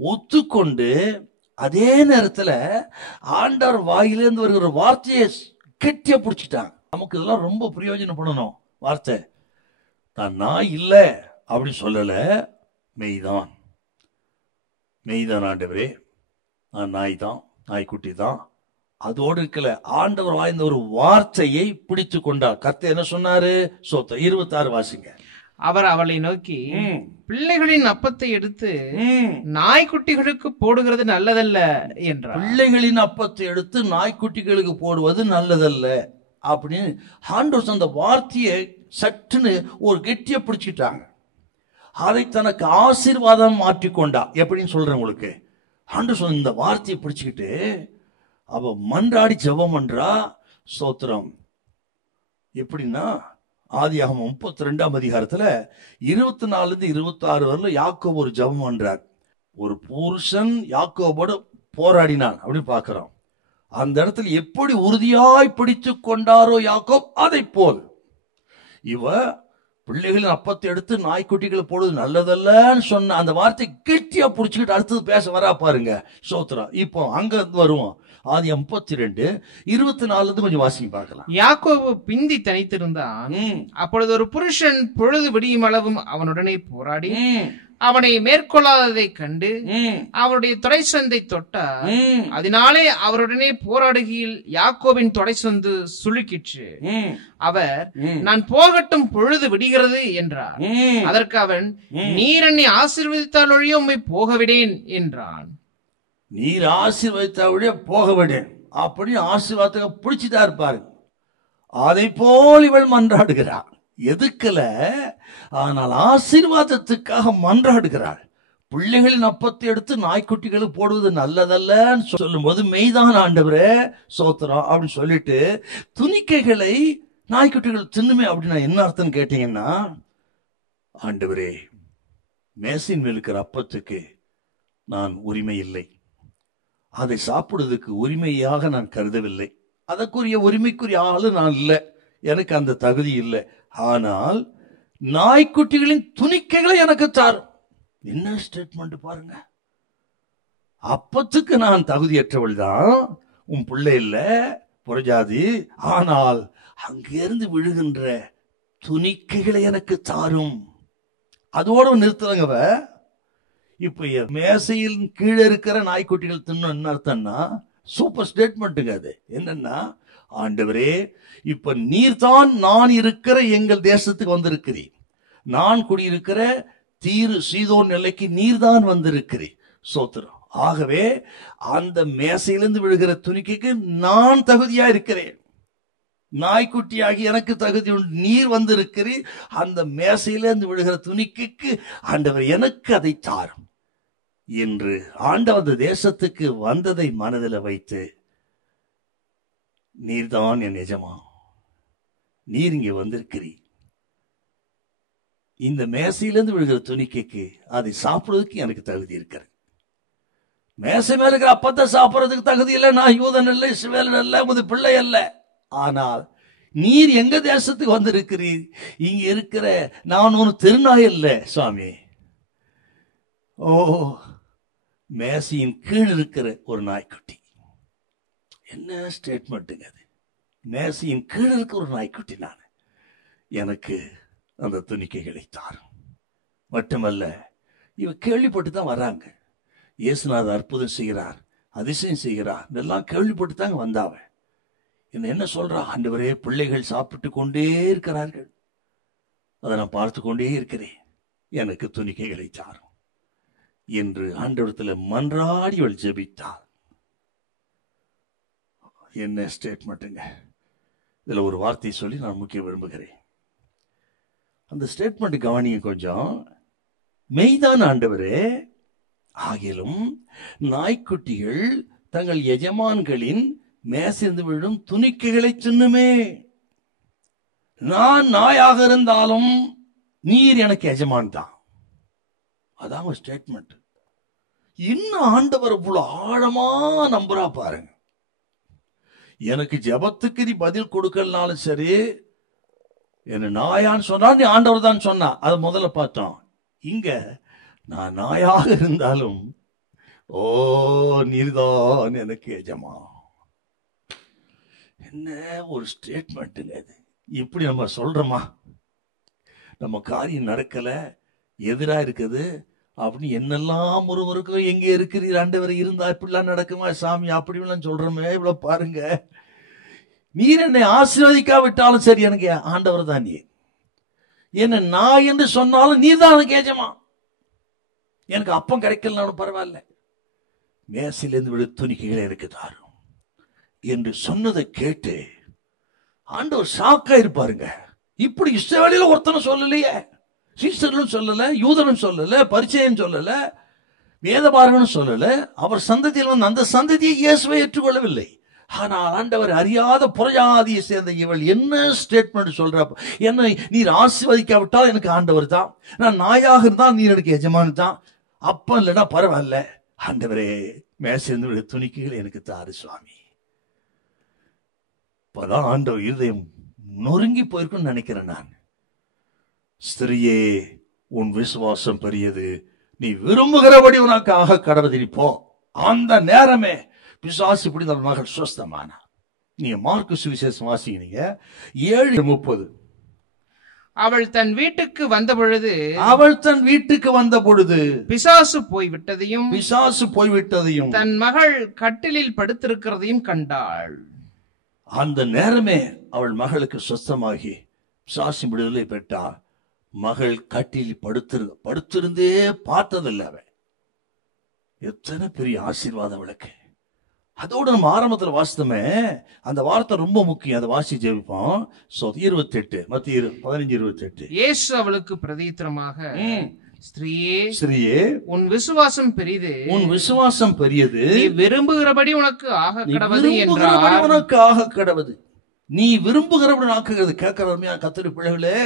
ஒத்துக்கொண்டு அதே நேரத்துல ஆண்டவர் வாயிலிருந்து வருகிற வார்த்தையை கெட்டியா பிடிச்சிட்டாங்க. நமக்கு இதெல்லாம் ரொம்ப பிரயோஜனப்படணும். வார்த்தை நான் நாய் இல்லை அப்படின்னு சொல்லல, மெய்தான், மெய்தான் ஆண்டவரே, நான் நாய் தான், நாய்க்குட்டி தான். அதோடு இருக்கல, ஆண்டவர் வாய்ந்த ஒரு வார்த்தையை பிடித்து கொண்டார். கர்த்தர் என்ன சொன்னாரு? 26 வாசிங்க. அவர் அவளை நோக்கி, பிள்ளைகளின் அப்பத்தை எடுத்து நாய்க்குட்டிகளுக்கு போடுகிறது நல்லதல்ல என்றார். பிள்ளைகளின் அப்பத்தை எடுத்து நாய்க்குட்டிகளுக்கு போடுவது நல்லதல்ல அப்படின்னு ஆண்டவர் அந்த வார்த்தையை சட்டுன்னு ஒரு கெட்டிய பிடிச்சிட்டாங்க. அதை தனக்கு ஆசீர்வாதம் மாற்றிக்கொண்டா. எப்படின்னு சொல்றேன் உங்களுக்கு. ஆண்டவர் சொன்ன இந்த வார்த்தையை பிடிச்சுக்கிட்டு அவ மன்றாடி ஜெபம் பண்றா. ஸ்தோத்திரம். எப்படின்னா, ஆதியாகமம் 32ஆம் அதிகாரத்துல 24 26 வரல யாக்கோபு ஒரு ஜெபம் பண்றார். ஒரு புருஷன் யாக்கோபோடு போராடினான் அப்படின்னு பாக்குறோம். அந்த இடத்துல எப்படி உறுதியாய் பிடித்து கொண்டாரோ யாக்கோப், அதை போல் இவ பிள்ளைகளின் அப்பத்தை எடுத்து நாய்க்குட்டிகளை போடுவது நல்லதல்லன்னு சொன்ன அந்த வார்த்தை கெட்டியா புடிச்சுக்கிட்டு அடுத்தது பேச வரா பாருங்க. ஸ்தோத்திரம். இப்போ அங்க வருவோம். ஆதியாகமம் 32 24 கொஞ்சம் வாசிங்க பார்க்கலாம். யாக்கோபு பிந்தி தனித்திருந்தான். அப்பொழுது ஒரு புருஷன் பொழுது விடியும் அளவும் அவனுடனே போராடி அவனை மேற்கொள்ளாததை கண்டு அவருடைய தொடைசந்தை தொட்டார். அதனாலே அவருடனே போராடுகையில் யாக்கோபின் தொடைசந்து சுளுக்கிற்று. அவர், நான் போகட்டும், பொழுது விடுகிறது என்றார். அதற்கு அவன், நீர் என்னை ஆசீர்வதித்தால் ஒழிய உம்மை போகவிடேன் என்றான். நீர் ஆசீர்வதித்தால் ஒழிய போக விடேன் அப்படி ஆசீர்வாதத்தை பிடிச்சிட்டா இருப்பாரு. அதை போல் இவள் மன்றாடுகிறாள். எதுக்கல, ஆனால் ஆசீர்வாதத்துக்காக மன்றாடுகிறாள். பிள்ளைகளின் அப்பத்தை எடுத்து நாய்க்குட்டிகளுக்கு போடுவது நல்லதல்லன்னு சொல்லும் போது, மெய்தான் ஆண்டவரே, சோத்திரம் அப்படின்னு சொல்லிட்டு துணிக்கைகளை நாய்க்குட்டிகள் தின்னுமே அப்படின்னா என்ன அர்த்தம் கேட்டீங்கன்னா, ஆண்டவரே, மேசின் மேல் இருக்கிற அப்பத்துக்கு நான் உரிமை இல்லை, அதை சாப்பிடுவதற்கு உரிமையாக நான் கருதவில்லை, அதற்குரிய உரிமைக்குரிய ஆளு நான் இல்லை, எனக்கு அந்த தகுதி இல்லை. ஆனால் நாய்க்குட்டிகளின் துணிக்கைகளை எனக்கு தாரும். என்ன ஸ்டேட்மெண்ட் பாருங்க. அப்பத்துக்கு நான் தகுதியற்றவள் தான், உன் பிள்ளை இல்ல, புறஜாதி. ஆனால் அங்கிருந்து விழுகின்ற துணிக்கைகளை எனக்கு தாரும். அதோட நிறுத்துறங்க. இப்ப மேசையில் கீழே இருக்கிற நாய்க்குட்டிகள் தின்னும் என்ன அர்த்தம்னா, சூப்பர் ஸ்டேட்மெண்ட்டுங்க. அது என்னன்னா, ஆண்டவரே, இப்ப நீர்தான் நான் இருக்கிற எங்கள் தேசத்துக்கு வந்திருக்கிறீர், நான் குடியிருக்கிற தீரு சீதோன் நிலைக்கு நீர்தான் வந்திருக்கிறீர். சோத்திரம். ஆகவே அந்த மேசையிலிருந்து விழுகிற துணிக்கைக்கு நான் தகுதியா இருக்கிறேன். நாய்க்குட்டியாகி எனக்கு தகுதி உண்டு. நீர் வந்திருக்கிறீர், அந்த மேசையிலிருந்து விழுகிற துணிக்கைக்கு ஆண்டவர் எனக்கு அதை தாரும் என்று ஆண்டவர் அந்த தேசத்துக்கு வந்ததை மனதில் வைத்து, நீர்தான் என் எஜமான், நீர் இங்கே வந்திருக்கிறீர், இந்த மேசையிலிருந்து விழுகிற துணிக்கைக்கு அதை சாப்பிடுறதுக்கு எனக்கு தகுதி இருக்கிறது. மேசை மேல இருக்கிற அப்பத்தை சாப்பிடுறதுக்கு தகுதி இல்லை, நான் யூதன் இல்லை, இஸ்ரவேலன் அல்ல, உமது பிள்ளை அல்ல. ஆனால் நீர் எங்க தேசத்துக்கு வந்திருக்கிறீர், இங்க இருக்கிற நான் ஒரு திருநாய் அல்ல சுவாமி, ஓ, மேசையின் கீழ் இருக்கிற ஒரு நாய்க்குட்டி. என்ன ஸ்டேட்மெண்ட்டுங்க அது! மேசையின் கீழ் இருக்கிற ஒரு நாய்க்குட்டி. நான் எனக்கு அந்த துணிக்கைகளை தாரும். மட்டுமல்ல, இவ கேள்விப்பட்டு தான் வராங்க. இயேசுநாதர் அற்புதம் செய்கிறார், அதிசயம் செய்கிறார், இதெல்லாம் கேள்விப்பட்டு தாங்க வந்தாவ. என்ன சொல்றா? ஆண்டவரே, பிள்ளைகள் சாப்பிட்டு கொண்டே இருக்கிறார்கள், அதை நான் பார்த்து கொண்டே இருக்கிறேன், எனக்கு துணிக்கைகளை தாரும் என்று ஆண்டவரத்தில் மன்றாடி அவள் ஜெபித்தாள். என்ன ஸ்டேட்மெண்ட்டுங்க! இதுல ஒரு வார்த்தை சொல்லி நான் முக்கிய விரும்புகிறேன். அந்த ஸ்டேட்மெண்ட் கவனிங்க கொஞ்சம். மெய்தான் ஆண்டவரே, ஆகிலும் நாய்க்குட்டிகள் தங்கள் எஜமான்களின் மேசிருந்து விழும் துணிக்கைகளை தின்னுமே. நான் நாயாக இருந்தாலும் நீர் எனக்கு எஜமான் தான். அதான் ஸ்டேட்மெண்ட். இன்னும் ஆண்டவர் இவ்வளவு ஆழமா நம்புறா பாருங்க. எனக்கு ஜெபத்துக்கு நீ பதில் கொடுக்கலனாலும் சரி, என்ன நாயான்னு சொன்னா நீ ஆண்டவர் தான் சொன்னா, அது முதல்ல பார்த்தோம். இங்க நான் நாயாக இருந்தாலும் ஓ நீர்தான் எனக்கு எஜமா. என்ன ஒரு ஸ்டேட்மெண்ட்டுங்க இது! இப்படி நம்ம சொல்றோமா? நம்ம காரியம் நடக்கல, எதிரா இருக்குது அப்படின்னு என்னெல்லாம் ஒருவருக்கும் எங்கே இருக்கிறீர் ஆண்டவர் இருந்தா இப்படிலாம் நடக்குமா சாமி அப்படிலாம் சொல்றோமே. இவ்வளவு பாருங்க, நீர் என்னை ஆசீர்வதிக்காவிட்டாலும் சரி, எனக்கு ஆண்டவர் தான் நீர். என்ன நான் என்று சொன்னாலும் நீர் தான் எனக்கு ஏஜமா. எனக்கு அப்பம் கிடைக்கலனாலும் பரவாயில்ல, மேசிலிருந்து விட துணிக்கைகளை எனக்கு தாரும் என்று சொன்னதை கேட்டு ஆண்டவர் ஷாக்கா இருப்பாருங்க. இப்படி இஸ்ரவேலில ஒருத்தனும் சொல்லலையே, சீசர்களும் சொல்லல, யூதனும் சொல்லல, பரிச்சயம் சொல்லல, வேதபாரகனும் சொல்லல. அவர் சந்ததியில் வந்து அந்த சந்ததியை இயேசுவை ஏற்றுக்கொள்ளவில்லை. ஆனால் ஆண்டவர் அறியாத புறஜாதியை சேர்ந்த இவள் என்ன ஸ்டேட்மெண்ட் சொல்ற? என்னை நீர் ஆசீர்வதிக்காவிட்டால் எனக்கு ஆண்டவர் தான், நான் நாயாக இருந்தால் நீர் எனக்கு எஜமான் தான், அப்ப இல்லைன்னா பரவாயில்ல, ஆண்டவரே மேசிலிருந்து துணிக்கைகள் எனக்கு தாரு சுவாமி. இப்பதான் ஆண்டவர் இருதயம் நொறுங்கி போயிருக்குன்னு நினைக்கிறேன் நான். ஸ்திரியே, உன் விசுவாசம் பெரியது, நீ விரும்புகிறபடி உனக்கு ஆக கடவுள் போ. அந்த நேரமே பிசாசு இப்படி தன் மகள் சுஸ்தமானா. நீங்க மார்க்கு சுவிசேஷம் வாசிக்கிறீங்க 7:30. அவள் தன் வீட்டுக்கு வந்த பொழுது பிசாசு போய்விட்டதையும் தன் மகள் கட்டிலில் படுத்திருக்கிறதையும் கண்டாள். அந்த நேரமே அவள் மகளுக்கு சுஸ்தமாகி பிசாசின் விடுதலை பெற்றாள். மகள் கட்டில் படுத்திருந்தே பார்த்ததில்லை அவன். எத்தனை பெரிய ஆசீர்வாதம் அவளுக்கு! அதோட நம்ம ஆரம்பத்துல வாசித்தோமே, அந்த வார்த்தை ரொம்ப முக்கியம். அதை வாசி ஜெபிப்போம். 28 மத்திய 15:28. இயேசு அவளுக்கு பிரதித்திரமாக, ஸ்திரியே, உன் விசுவாசம் பெரியது, நீ விரும்புகிறபடி உனக்கு ஆக கடவது. நீ விரும்புகிறபடி ஆக்குகிறது. கேட்கிற அருமையான கர்த்தருடைய பிள்ளைகளே,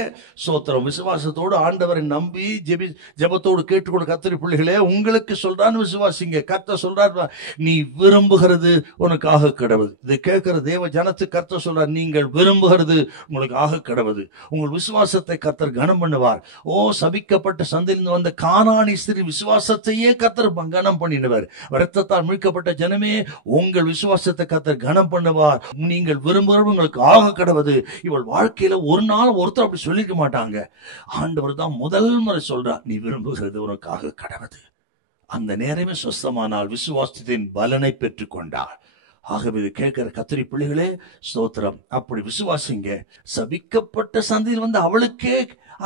சோத்திரம். விசுவாசத்தோடு ஆண்டவரை நம்பி ஜெபத்தோடு கேட்டுக்கொண்டு கர்த்தருடைய பிள்ளைகளே, உங்களுக்கு சொல்றான்னு விசுவாசிங்க. கர்த்தர் சொல்றாரு, நீ விரும்புகிறது உனக்கு ஆக கடவுது. இதை கேட்கிற தேவ ஜனத்துக்கு கர்த்தர் சொல்றார், நீங்கள் விரும்புகிறது உங்களுக்கு ஆக கடவுது. உங்கள் விசுவாசத்தை கர்த்தர் கனம் பண்ணுவார். ஓ, சபிக்கப்பட்ட சந்தையிலிருந்து வந்த கானானி ஸ்திரீ விசுவாசத்தையே கர்த்தர் கனம் பண்ணிடுவார். இரத்தத்தால் மீட்கப்பட்ட ஜனமே, உங்கள் விசுவாசத்தை கர்த்தர் கனம் பண்ணுவார். நீங்கள் விரும்புகிறது உங்களுக்கு ஆக கடவுது. இவள் வாழ்க்கையில ஒரு நாள் ஒருத்தர் அப்படி சொல்லிக்க மாட்டாங்க. ஆண்டவர் தான் முதல் முறை சொல்றார், நீ விரும்புகிறது உனக்காக கடவுது. அந்த நேரமே சுஸ்தமானால் விசுவாசத்தின் பலனை பெற்றுக் கொண்டாள். ஆகவே இது கேட்கிற கத்திரி பிள்ளைகளே, ஸ்தோத்திரம். அப்படி விசுவாசிங்க. சபிக்கப்பட்ட சந்தையில் வந்து அவளுக்கே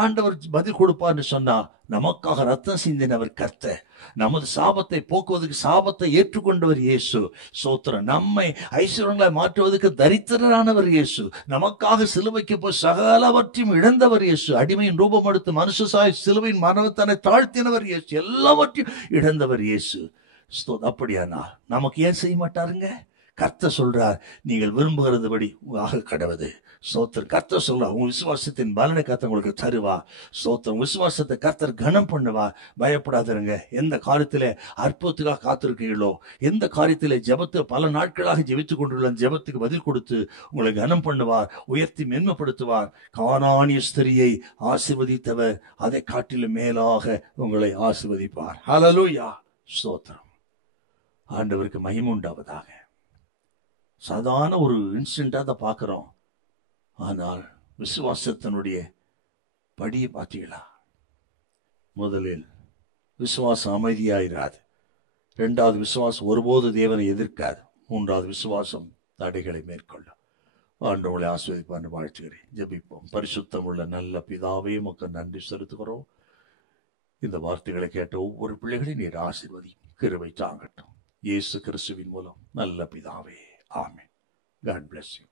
ஆண்டவர் பதில் கொடுப்பார்னு சொன்னா, நமக்காக ரத்தம் சிந்தினவர் கர்த்தர், நமது சாபத்தை போக்குவதற்கு சாபத்தை ஏற்றுக்கொண்டவர் இயேசு. ஸ்தோத்திரம். நம்மை ஐஸ்வர்யங்களை மாற்றுவதற்கு தரித்திரரானவர் இயேசு. நமக்காக சிலுவைக்கு போய் சகலவற்றையும் இழந்தவர் இயேசு. அடிமையின் ரூபம் எடுத்து மனுஷசாய் சிலுவையின் மரணத்தனை தாழ்த்தினவர் இயேசு. எல்லாவற்றையும் இழந்தவர் இயேசு. அப்படியானா நமக்கு ஏன் செய்ய மாட்டாருங்க? கர்த்தர் சொல்றார், நீங்கள் விரும்புகிறதுபடி ஆக கடவுது. ஸ்தோத்திரம். கர்த்தர் சொல்றார், உங்க விசுவாசத்தின் பலனை கர்த்தர் உங்களுக்கு தருவா. ஸ்தோத்திரம். விசுவாசத்தை கர்த்தர் கனம் பண்ணுவா. பயப்படாதீங்க. எந்த காரியத்திலே அற்புதத்துக்காக காத்திருக்கீங்களோ, எந்த காரியத்திலே ஜெபத்தை பல நாட்களாக ஜெபித்துக் கொண்டுள்ள ஜெபத்துக்கு பதில் கொடுத்து உங்களை கனம் பண்ணுவார், உயர்த்தி மேன்மைப்படுத்துவார். கானானிய ஸ்திரியை ஆசீர்வதித்தவர் அதை காட்டிலும் மேலாக உங்களை ஆசீர்வதிப்பார். ஹல்லேலூயா. ஸ்தோத்திரம். ஆண்டவருக்கு மகிமை உண்டாவதாக. சாதாரண ஒரு இன்சிடென்டா தான் பார்க்கிறோம். ஆனால் விசுவாசத்தினுடைய படியை பார்த்தீங்களா? முதலில் விசுவாசம் அமைதியாயிராது. இரண்டாவது, விசுவாசம் ஒருபோது தேவனை எதிர்க்காது. மூன்றாவது, விசுவாசம் தடைகளை மேற்கொள்ளும். ஆண்டவரை ஆசீர்வதிப்பார் வாழ்த்துகிறேன். ஜெபிப்போம். பரிசுத்தம் உள்ள நல்ல பிதாவே, உமக்கு நன்றி செலுத்துகிறோம். இந்த வார்த்தைகளை கேட்ட ஒவ்வொரு பிள்ளைகளையும் நீர் ஆசீர்வதி, கிருபை தாங்கட்டும். இயேசு கிறிஸ்துவின் மூலம் நல்ல பிதாவே, ஆமென். God bless you.